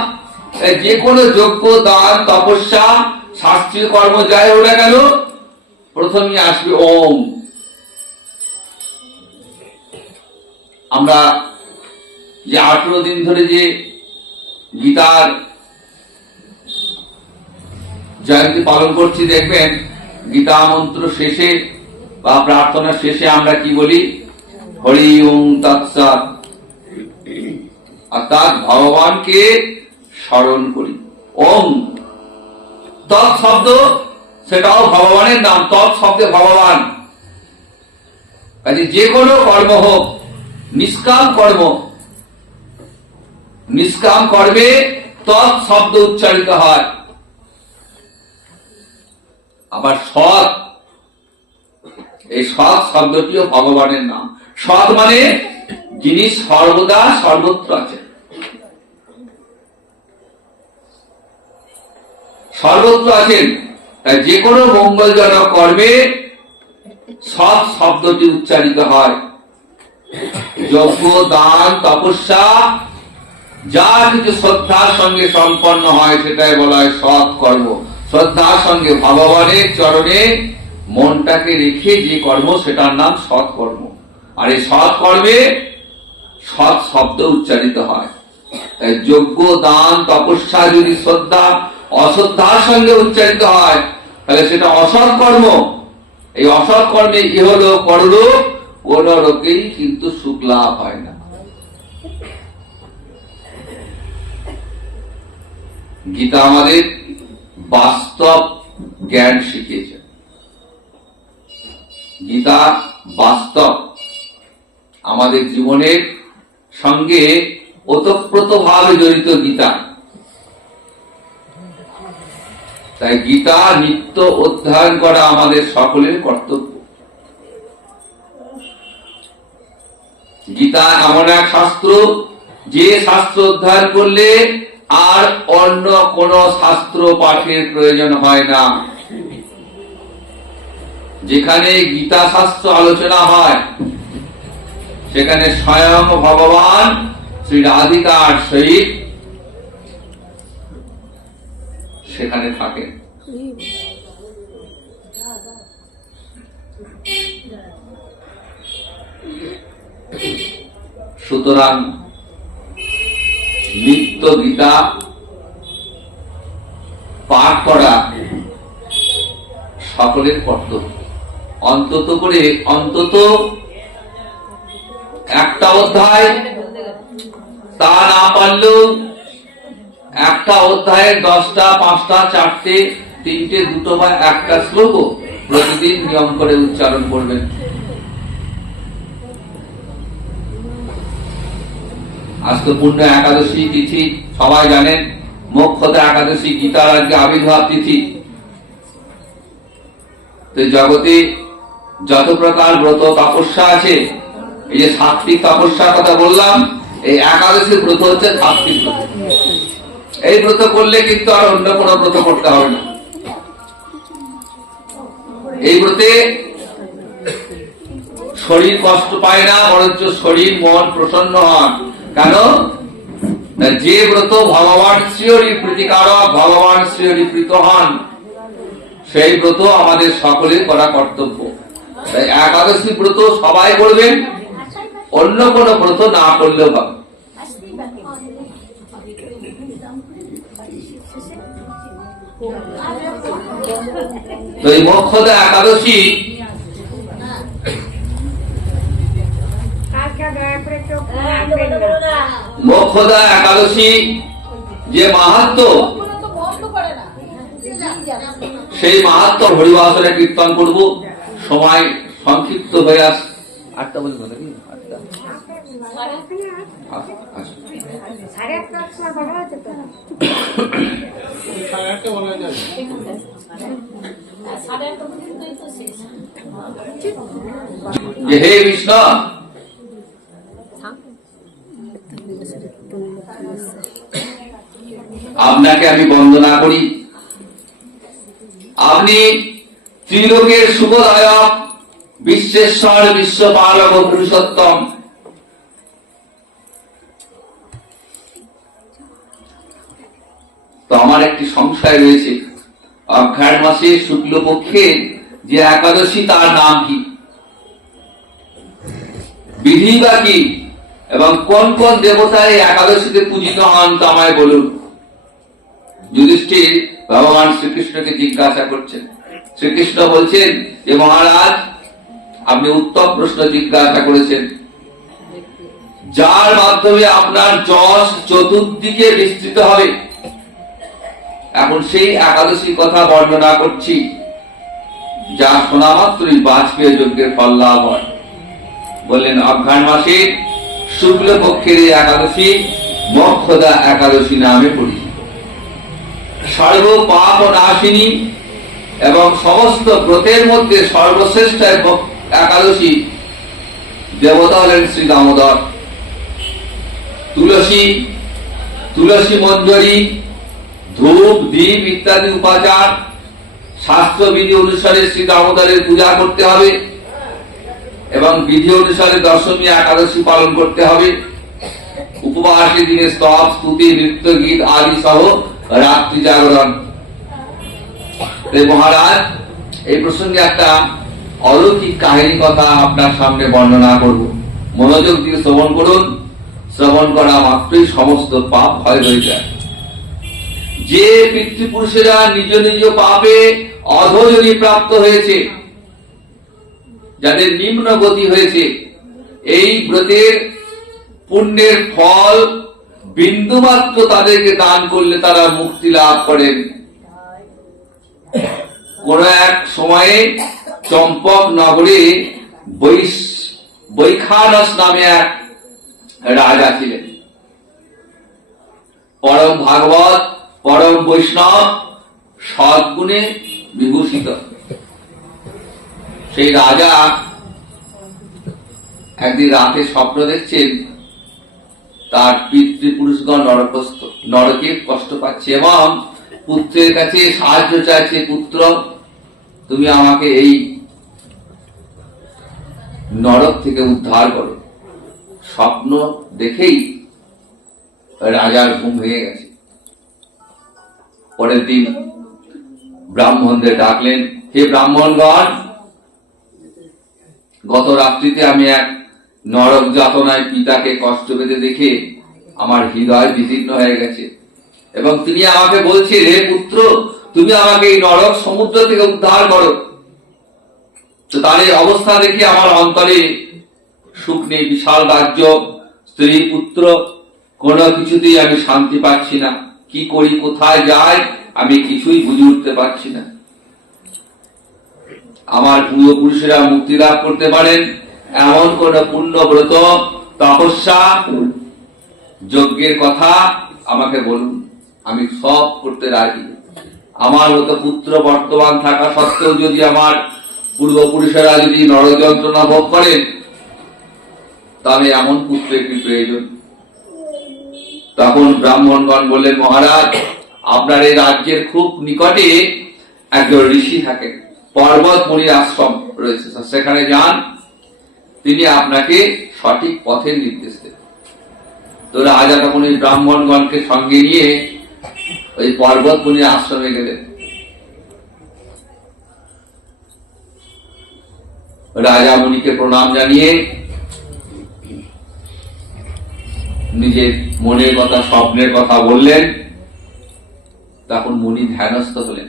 যে কোনো যজ্ঞ, দান, তপস্যা, শাস্ত্রীয় কর্ম যাই হোক না কেন, প্রথমেই আসবে ওম। আমরা যে 18 দিন ধরে যে গীতার জয়ন্তী পালন করছি, দেখবেন গীতা মন্ত্র শেষে বা প্রার্থনা শেষে আমরা কি বলি? হরি ওম তৎসৎ, অর্থাৎ ভগবানকে স্মরণ করি। ওম তৎ শব্দ, সেটাও ভগবানের নাম। তৎ শব্দে ভগবান। কাজে যে কোনো কর্ম হোক, নিষ্কাম কর্ম, নিষ্কাম কর্মে তৎ শব্দ উচ্চারিত হয়। আবার সৎ, এই সৎ শব্দটিও ভগবানের নাম। সৎ মানে যিনি সর্বদা সর্বত্র আছেন, সর্বত্র আছেন। তাই যে কোনো মঙ্গলজনক কর্মে সৎ শব্দটি উচ্চারিত হয়। যজ্ঞ, দান, তপস্যা যা কিছু শ্রদ্ধার সঙ্গে সম্পন্ন হয় সেটাই বলা হয় সৎ কর্ম। শ্রদ্ধার সঙ্গে ভগবানের চরণে মনটাকে রেখে যে কর্ম, সেটার নাম সৎ কর্ম। আর এই সৎ কর্মে সৎ শব্দ উচ্চারিত হয়। তাই যজ্ঞ, দান, তপস্যা যদি শ্রদ্ধা অশ্রদ্ধার সঙ্গে উচ্চারিত হয়, তাহলে সেটা অসৎ কর্ম। এই অসৎ কর্মে ইহলোক পরলোক কোন লোকেই কিন্তু সুখ লাভ হয় না। গীতা আমাদের বাস্তব জ্ঞান শিখিয়েছে। গীতা বাস্তব আমাদের জীবনের সঙ্গে ওতপ্রোতভাবে জড়িত গীতা। তাই গীতা নিত্য অধ্যয়ন করা আমাদের সকলের কর্তব্য। গীতা এমন এক শাস্ত্র, যে শাস্ত্র অধ্যয়ন করলে আর অন্য কোন শাস্ত্র পাঠের প্রয়োজন হয় না। যেখানে গীতা শাস্ত্র আলোচনা হয়, সেখানে স্বয়ং ভগবান শ্রী রাধিকার সহিত সেখানে থাকেন। সুতরাং নিত্য গীতা পাঠ করা সকলের কর্তব্য। অন্তত করে অন্তত একটা অধ্যায়, তা না পারলেও একটা অধ্যায়ের 10টা, 5টা, 4টে, 3টে, 2টো বা একটা শ্লোক প্রতিদিন নিয়ম করে উচ্চারণ করবেন। আজ তো পূর্ণ একাদশী তিথি, সবাই জানেন। মোক্ষদা একাদশী, গীতার আজকে আবির্ভাব তিথি। তো জগতে যত প্রকার ব্রত তপস্যা আছে, এই যে সাত্বিক তপস্যার কথা বললাম, এই একাদশীর ব্রত হচ্ছে সাত্বিক ব্রত। এই ব্রত করলে কিন্তু আর অন্য কোনো ব্রত করতে হবে না। এই ব্রতে শরীর কষ্ট পায় না, বরঞ্চ শরীর মন প্রসন্ন হন। কেন? যে ব্রত ভগবান শ্রীহরি প্রীতিকারক, ভগবান শ্রীহরি প্রীত হন, সেই ব্রত আমাদের সকলের করা কর্তব্য। তাই একাদশী ব্রত সবাই করবেন, অন্য কোন ব্রত না করলেও হবে। তো এই মোক্ষদা একাদশী, মোক্ষদা একাদশী যে মাহাত্ম্য, সেই মাহাত্ম্য হরিবাসনে কীর্তন করব। সময় সংক্ষিপ্ত হয়ে আস, 8টা বলবো নাকি? 8টা হে কৃষ্ণ, আপনাকে আমি বন্দনা করি। আপনি ত্রিলোকের শুভদায়ক, বিশ্বেশ্বর, বিশ্বপালক ও পুরুষোত্তম। তো আমার একটি সংশয় রয়েছে, অঘ্রাণ মাসে শুক্লপক্ষের যে একাদশী, তার নাম কি, বিধি বা কি, এবং কোন কোন দেবতা এই একাদশীতে পূজিত হন তা আমায় বলুন। যুধিষ্ঠির ভগবান শ্রীকৃষ্ণকে জিজ্ঞাসা করছেন। শ্রীকৃষ্ণ বলছেন যে মহারাজ, আপনি উত্তম প্রশ্ন জিজ্ঞাসা করেছেন, যার মাধ্যমে আপনার যশ চতুর্দিকে বিস্তৃত হবে। এখন সেই একাদশী কথা বর্ণনা করছি, যা শোনা মাত্রই বাজপেয়ী যজ্ঞের ফল লাভ হয়। বললেন অঘ্রাণ মাসের শুক্লপক্ষের এই একাদশী মোক্ষদা একাদশী নামে পরিচিত, সর্ব পাপ নাশিনী এবং সমস্ত ব্রতের মধ্যে সর্বশ্রেষ্ঠ একাদশী দেবতা হলেন শ্রী দামোদর। তুলসী মঞ্জরি, ধূপ, দীপ ইত্যাদি উপাচার শাস্ত্রবিধি অনুসারে শ্রী দামোদরের পূজা করতে হবে এবং বিধি অনুসারে দশমী একাদশী পালন করতে হবে। উপবাসের দিনে স্তব, স্তুতি, নৃত্য, গীত আদি সহ রাত্রি জাগরণ। মহারাজ, এই প্রসঙ্গে একটা অলৌকিক কাহিনী কথা আপনার সামনে বর্ণনা করব, মনোযোগ দিয়ে শ্রবণ করুন। শ্রবণ করা মাত্রই সমস্ত পাপ ক্ষয় হয়ে যায়। যে পিতৃপুরুষেরা নিজ নিজ পাপে অধোজনি প্রাপ্ত হয়েছে, যাদের নিম্ন গতি হয়েছে, এই ব্রতের পুণ্যের ফল বিন্দুমাত্র তাদেরকে দান করলে তারা মুক্তি লাভ করেন। কোন এক সময়ে চম্পক নগরে বৈখানস নামে এক রাজা ছিলেন, পরম ভাগবত, পরম বৈষ্ণব, সদ্গুণে বিভূষিত। সেই রাজা একদিন রাতে স্বপ্ন দেখছেন তার পিতৃপুরুষগণ নরকে কষ্ট পাচ্ছে এবং পুত্রের কাছে সাহায্য চাইছে, পুত্র তুমি আমাকে এই নরক থেকে উদ্ধার করো। স্বপ্ন দেখেই রাজার ঘুম ভেঙে গেছে। পরের দিন ব্রাহ্মণদের ডাকলেন, হে ব্রাহ্মণগণ, গত রাত্রিতে আমি এক নরক যাতনায় পিতাকে কষ্ট পেতে দেখে আমার হৃদয় বিদীর্ণ হয়ে গেছে এবং তিনি আমাকে বলছে, হে পুত্র তুমি আমাকে এই নরক সমুদ্র থেকে উদ্ধার করো। তো তার এই অবস্থা দেখে আমার অন্তরে সুখ নেই, বিশাল রাজ্য, স্ত্রী, পুত্র, কোনো কিছুতেই আমি শান্তি পাচ্ছি না। কি করি, কোথায় যাই, আমি কিছুই বুঝে উঠতে পারছি না। আমার পূর্বপুরুষেরা মুক্তি লাভ করতে পারেন এমন কোন পুণ্যব্রত, তপস্যা, যজ্ঞের কথা আমাকে বলুন, আমি সব করতে রাজি। আমার মতো পুত্র বর্তমান থাকা সত্ত্বেও যদি আমার পূর্বপুরুষেরা যদি নরক যন্ত্রণা ভোগ করেন, তাহলে এমন পুত্রের কি প্রয়োজন? তখন ব্রাহ্মণগণ বললেন, মহারাজ, আপনার এই রাজ্যের খুব নিকটে একজন ঋষি থাকেন, পর্বত মুনির আশ্রম রয়েছে, সেখানে যান, তিনি আপনাকে সঠিক পথের নির্দেশ দেন। তো রাজা তখন ওই ব্রাহ্মণগণকে সঙ্গে নিয়ে ওই পর্বত মুনির আশ্রমে গেলেন। রাজা মুনিকে প্রণাম জানিয়ে নিজের মনের কথা, স্বপ্নের কথা বললেন। তখন মুনি ধ্যানস্থ হলেন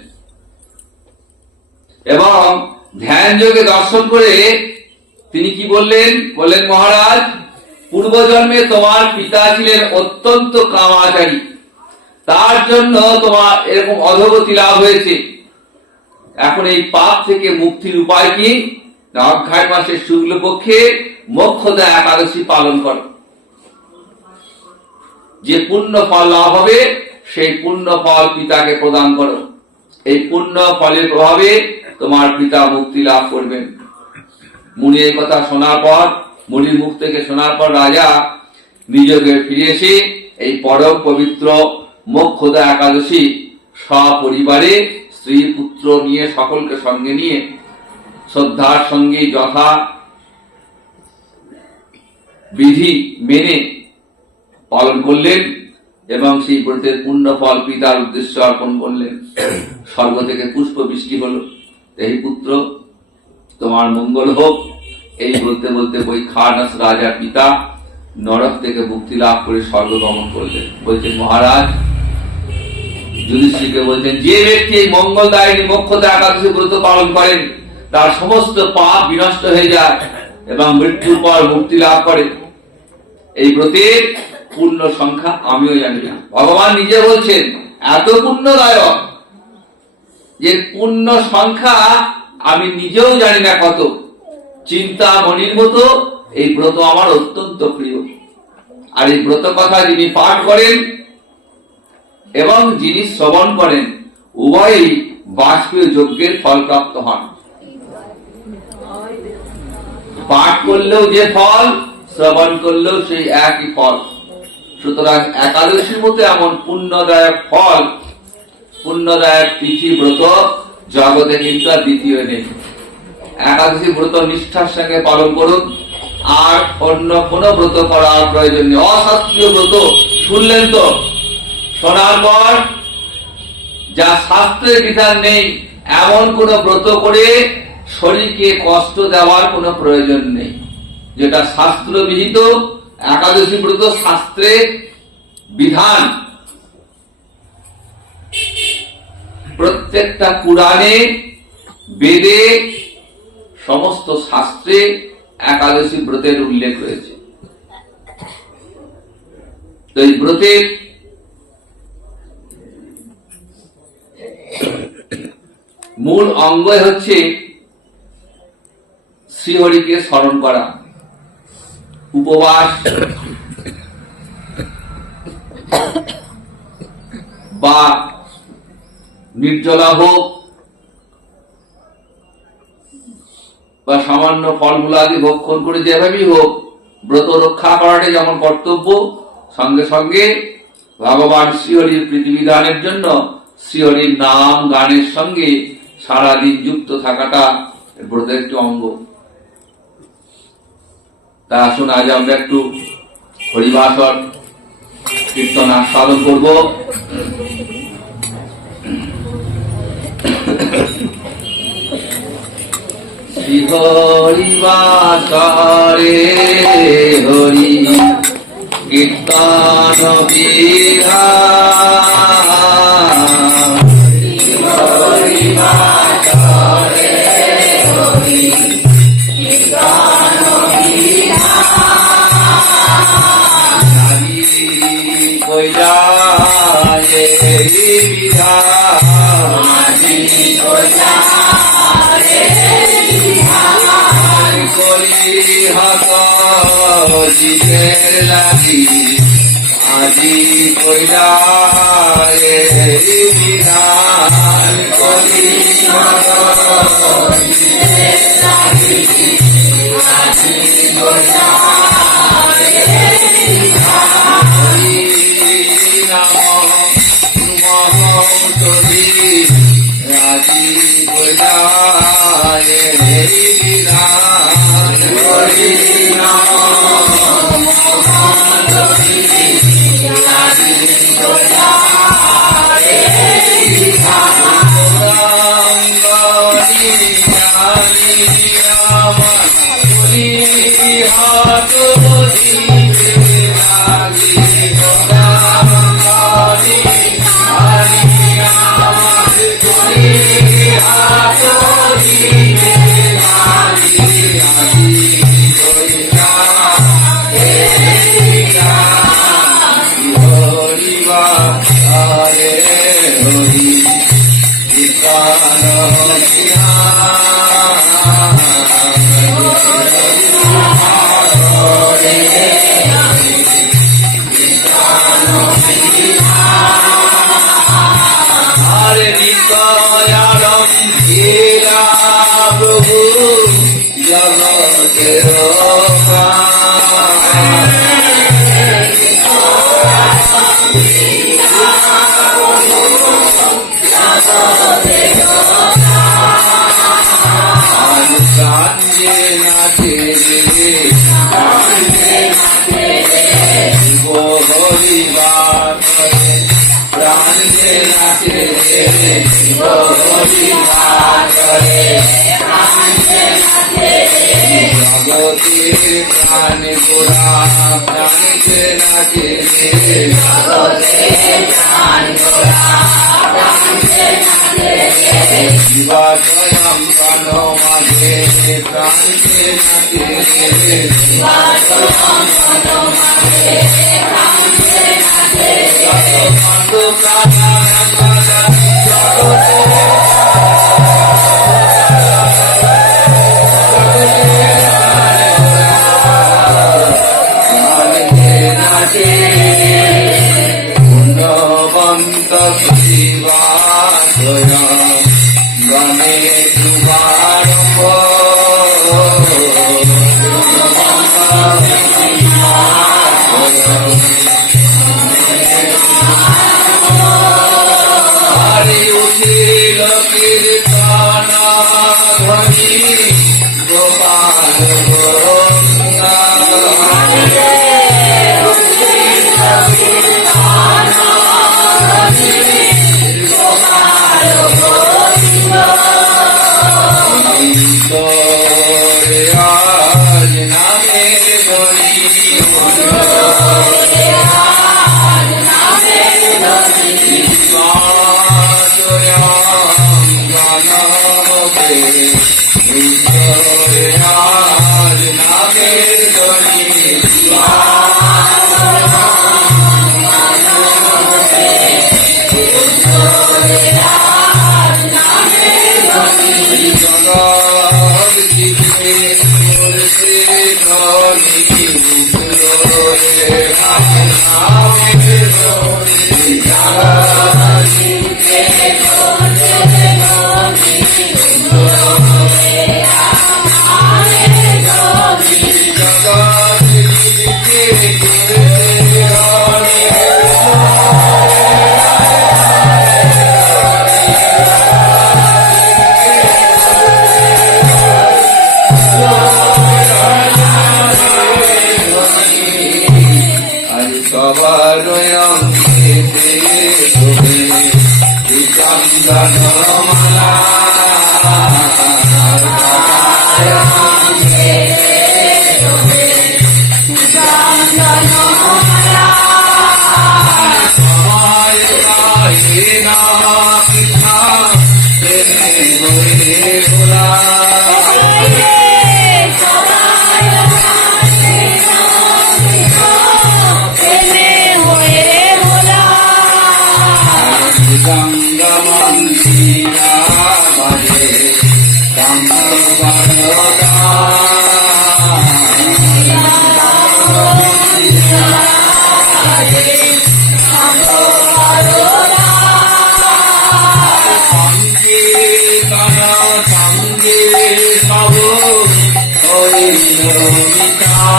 এবং ধ্যান যোগে দর্শন করে তিনি কি বললেন? বললেন, মহারাজ, পূর্বজন্মে তোমার পিতা ছিলেন অত্যন্ত কামাচারী, তার জন্য তোমার এরকম অধোগতি লাভ হয়েছে। এখন এই পাপ থেকে মুক্তির উপায় কি? অঘ্রাণ মাসের শুক্লপক্ষে মোক্ষদা একাদশী পালন করো। যে পুণ্য ফল লাভ হবে সেই পুণ্য ফল পিতাকে প্রদান করো। এই পুণ্য ফলের প্রভাবে তোমার পিতা মুক্তি লাভ করবেন। মুনি এই কথা শোনার পর, মুনির মুখ থেকে শোনার পর রাজা নিজকে ফিরে এসে এই পরম পবিত্র মোক্ষদা একাদশী সপরিবারে স্ত্রী, পুত্র নিয়ে, সকলকে সঙ্গে নিয়ে শ্রদ্ধার সঙ্গে যথা বিধি মেনে পালন করলেন এবং সেই ব্রতের পুণ্য ফল পিতার উদ্দেশ্যে অর্পণ করলেন। স্বর্গ থেকে পুষ্প বৃষ্টি হল, এই পুত্র তোমার মঙ্গল হোক। এই বলতে বলতে বৈখানস রাজার পিতা নরক থেকে মুক্তি লাভ করে স্বর্গ গমন করলেন। বলছেন, মহারাজ, যুধিষ্ঠিরকে বলছেন, যে ব্যক্তি এই মঙ্গলদায়িনী মোক্ষদা একাদশী ব্রত পালন করেন তার সমস্ত পাপ বিনষ্ট হয়ে যায় এবং মৃত্যুর পর মুক্তি লাভ করে। এই ব্রতের পূর্ণ সংখ্যা আমিও জানি না। ভগবান নিজে বলছেন এত পুণ্যদায়ক যে পূর্ণ সংখ্যা আমি নিজেও জানি না কত। চিন্তামণির মতো এই ব্রত আমার অত্যন্ত প্রিয়। আর এই ব্রত কথা যিনি পাঠ করেন এবং যিনি শ্রবণ করেন উভয়ই বাষ্পীয় যজ্ঞের ফলপ্রাপ্ত হন। পাঠ করলেও যে ফল, শ্রবণ করলেও সেই একই ফল। সুতরাং একাদশীর মতো এমন পুণ্যদায়ক ফল, পুণ্যদায়ক তিথি ব্রত জগতে কিন্তু আর দ্বিতীয় নেই। একাদশী ব্রত নিষ্ঠার সঙ্গে পালন করুন, আর অন্য কোন ব্রত করার প্রয়োজন নেই। অশাস্ত্রীয় ব্রত শুনলেন তো, শোনার পর যা শাস্ত্রের বিধান নেই এমন কোন ব্রত করে শরীরকে কষ্ট দেওয়ার কোন প্রয়োজন নেই। যেটা শাস্ত্র বিহিত একাদশী ব্রত শাস্ত্রের বিধান, প্রত্যেকটা পুরাণে, বেদে, সমস্ত শাস্ত্রে একাদশী ব্রতের উল্লেখ রয়েছে। তো এই ব্রতের মূল অঙ্গ হচ্ছে শ্রীহরিকে স্মরণ করা। উপবাস বা নির্জলা হোক বা সামান্য ফলমূল আদি ভক্ষণ করে যেভাবেই হোক, ব্রত রক্ষা করাটাই যেমন কর্তব্য, সঙ্গে সঙ্গে ভগবান শ্রীহরির প্রীতিবিধানের জন্য শ্রীহরির নাম গানের সঙ্গে সারাদিন যুক্ত থাকাটা ব্রতের একটি অঙ্গ। তা আসুন আজ আমরা একটু হরিবাসর কীর্তন আস্বাদন করব। শ্রী হরিবাসরে হরি কীর্তন বিধান, হরিবাসরে হরি কীর্তন বিধান, কইলায়ে বিধান, কলি হাত জীবের লাগি আজি কইলায়ে বিধান, কলি হাত জীবের লাগি আজি কইলায়ে বিধান, হরি নাম মহতরি আজি কইলায়ে বিধান, হরি নাম মহতরি আজি কইলায়ে বিধান, গঙ্গরি জানি আমার হরি হাত দিতে লাগি, গঙ্গরি জানি আমার হরি হাত দিতে লাগি, আজি কইলায়ে বিধান, হরিবাসরে হরি কীর্তন বিধান, হরে বিকয়ারম হীরা প্রভু জগতের প্রাণ, কাঞ্জে নাচে হরিবাসরে প্রাণে নাচে হরিবাসরে, জগতের জগতের প্রাণ গোরা প্রাণীতে নাচে শিবা স্বয়ং প্রাণ মাঝে প্রাণীতে নাচে গুণবন্ত শিবা স্বয়ং গণে শুভারম্ভ হরি উঠিল কীর্তন ধ্বনি গোপাল গঙ্গা আজ নামে ধরি আজ নামে ধরি জগৎ জীবে করতে ধনি উতরে নামে ধরি জগৎ জীবে করতে ধনি উতরে জগৎ জীবে করতে সবার চন্দন মালা সময় পাই না পিঠা ভোলা গঙ্গমন্দিরা বাজে গঙ্গবরদা সংকীর্তন সঙ্গে সব হইল মিঠা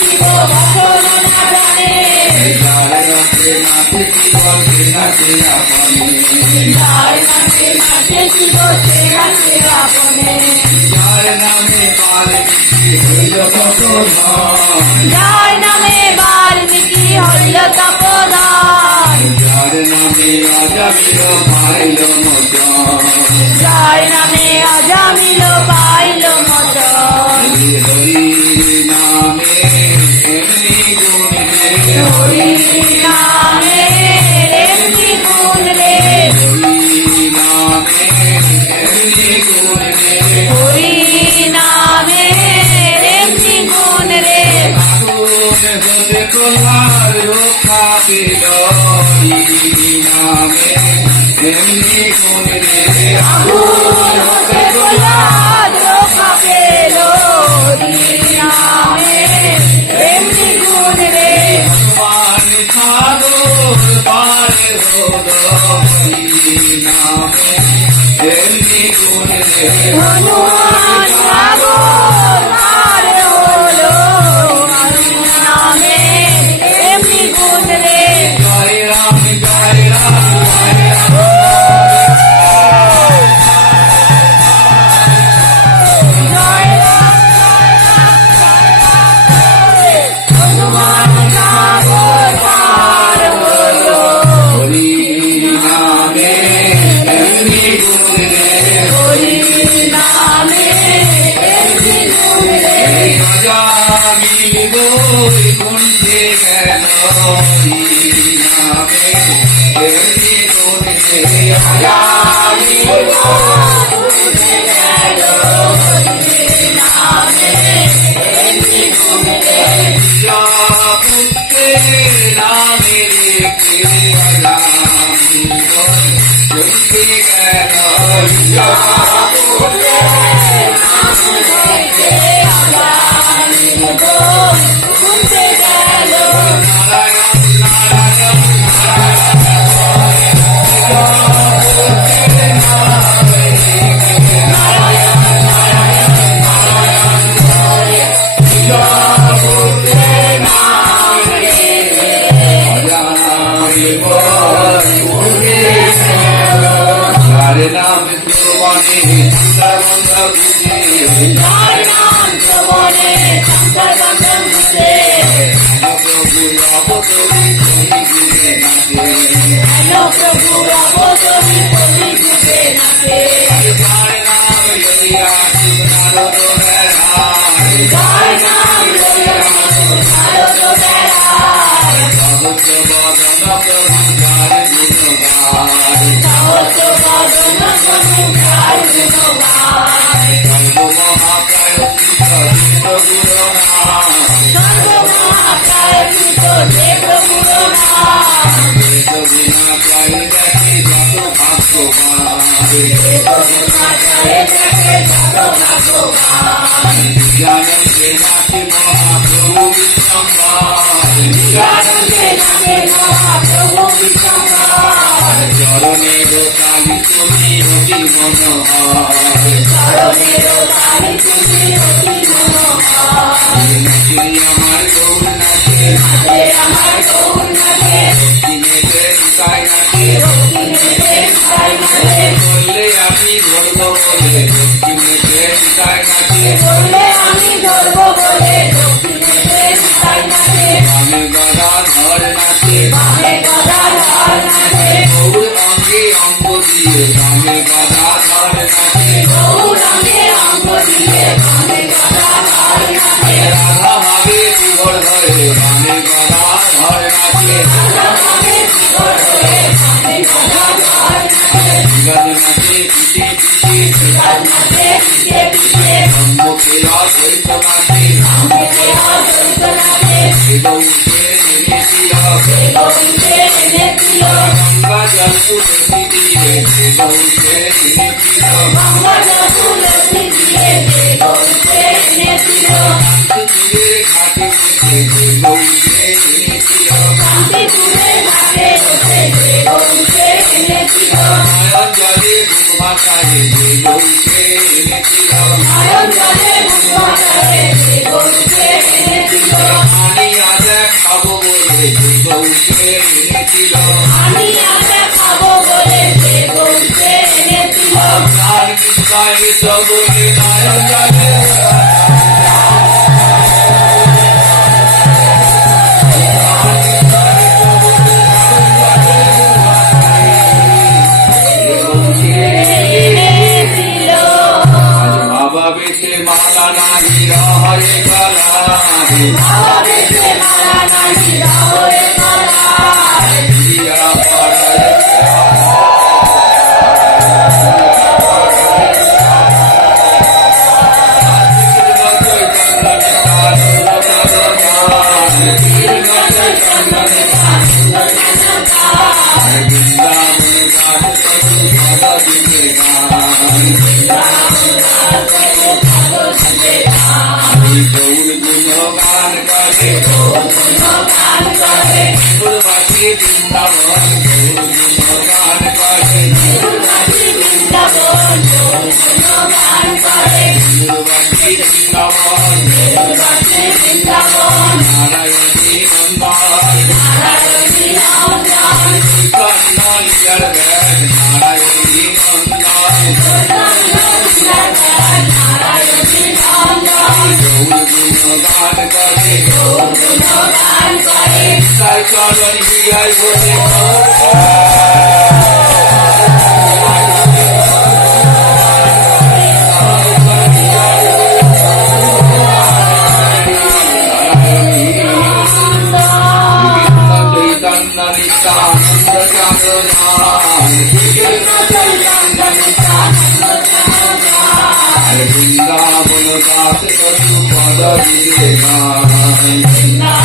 শিব ভজন না জানে, যার নাচে নাচে শিব সে নাচে আপনে, যার নাচে নাচে শিব সে নাচে আপনে, যার নামে বাল্মীকি হইল কত ধাম, যার নামে বাল্মীকি হইল তপোদান, যার নামে আজামিল পাইল মোচন, যার নামে অজামিল পাইল মতন, হরি নামে এমনি গুণ রে, হরি নামে এমনি গুণ রে, হরি নামে এমনি গুণ রে, হরি নামে এমনি গুণ রে, আগুন হতে কল্যাণ রক্ষা পেল, হরি নামে এমনি গুণ রে, আগুন হতে প্রহ্লাদ রক্ষা পেল, হরি নামে এমনি গুণ রে, মান সাগর পার হলো, হরি নামে এমনি গুণ রে, হনুমান সাগর পার হলো, হরি নামে এমনি গুণ রে, জয় রাম জয় রাম জয় রাম, জয় রাম জয় রাম জয় রাম, হনুমান সাগর পার হলো, হরি নামে এমনি গুণ রে, হরি নামে এমনি গুণ রে, আজামিল বই কুণ্ঠে গেল, হরি নামে এমনি গুণ রে, আজামিল পুত্রে নামে রেখে আজামিল বই কুণ্ঠে গেল, শুনতে গেল, নারায়ণ নারায়ণ हरे नाम सुरवाणी सुंदर बुझे, যার নাম শ্রবণে শঙ্কর বন্ধন ঘুষে, प्रभु अवतरी कोई गिरे नाचे, হেন প্রভু অবতরী কবি ঘুষে নাচে, हरे नाम यदिया शिव नारद बेहाय, যার নাম লইয়া নারদ বেড়ায়, सहस्र बदन प्रभु जारे गुण गाय, সহস্র বদন প্রভু যার গুণ গায়, सर्व महाकाय कृष्ण गुरु नाम, সর্ব মহাকায়িত যে প্রভুর নাম, वेद गुना चाहे देखी যত ভাগ্যবান, গুণাচারে দেখে যত ভাগ্যবান, জ্ঞানন্দে নাচে মহাপ্রভু বিশ্বম্বর, জ্ঞানন্দে নাচে মহাপ্রভু বিশ্বম্বর, চরণের তালি তুমি অতি মনোহর, চরণের তালি তুমি অতি মনোহর, নাচে আমার গৌর নাচে, নাচে আমার গৌর নাচে, দক্ষিণেতে নিতাই নাচে, দক্ষিণেতে নিতাই নাচে, বললে আমি ধরব বলে দক্ষিণেতে নিতাই নাচে, বললে আমি ধরব বলে দক্ষিণেতে নিতাই নাচে, বামে গদা ধর নাচে, বামে গদাধর নাচে, গৌর অঙ্গে অঙ্গ দিয়ে বামে গদা ধর নাচে, গৌরাঙ্গে অঙ্গ দিয়ে বামে গদাধর নাচে, রাধা ভাবে বিভোর হয়ে বামে গদা ধর নাচে, রাধাভাবে বিভোর হয়ে বামে গদাধর নাচে, বিবাদ নাচে পিছে পিছে, বিরাট নাচে পিছে পিছে, সম্মুখে অদ্বৈত নাচে, সম্মুখে অদ্বৈত নাচে, দেব উঠে নেমেছিল, দেব উঠে এনেছিল, গঙ্গা জল তুলসী দিয়ে দেব উঠে নেমেছিল, গঙ্গা জল তুলসী দিয়ে দেব উঠে এনেছিল, শান্তিপুরে ঘাটে বসে দেব উঠে এনেছিল, শান্তিপুরে ঘাটে বসে দেব উঠে এনেছিল, নয়ন জলে বুক ভাসায় দেব উঠে এনেছিল, নয়ন জলে মুখ ভাসায় দেব উঠে এনেছিল, আমি আজ খাবো বলে যে গৌকে এনেছিল আমি আজ খাবো বলে যে গৌকে এনেছিল আপনার কৃপায় জগতে নয় জানে এনেছিল বাবা বেশে মালা নাহি রহে গলা বাবা বেশে মালা নাহি রহে গলায় দিয়া পড়ায় গুণগান করে গান করে গুরুবাসী বৃন্দাবন গুণগান করে গুরুবাসী বৃন্দাবন গান করে গুরুবাসী বৃন্দাবন গুরুবাসী বৃন্দাবন নারায়ণী নন্দন নারায়ণী নন্দন কন্নলিয়ার ব্যাগ নারায়ণী নন্দন নারায়ণী নন্দন গুণগান করে গান করে তাই চরণ হিয়ায় বসে চৈতন্য নিত্যানন্দ চাঁদ বৃন্দাবন কাছে কত পদ দিয়ে গায়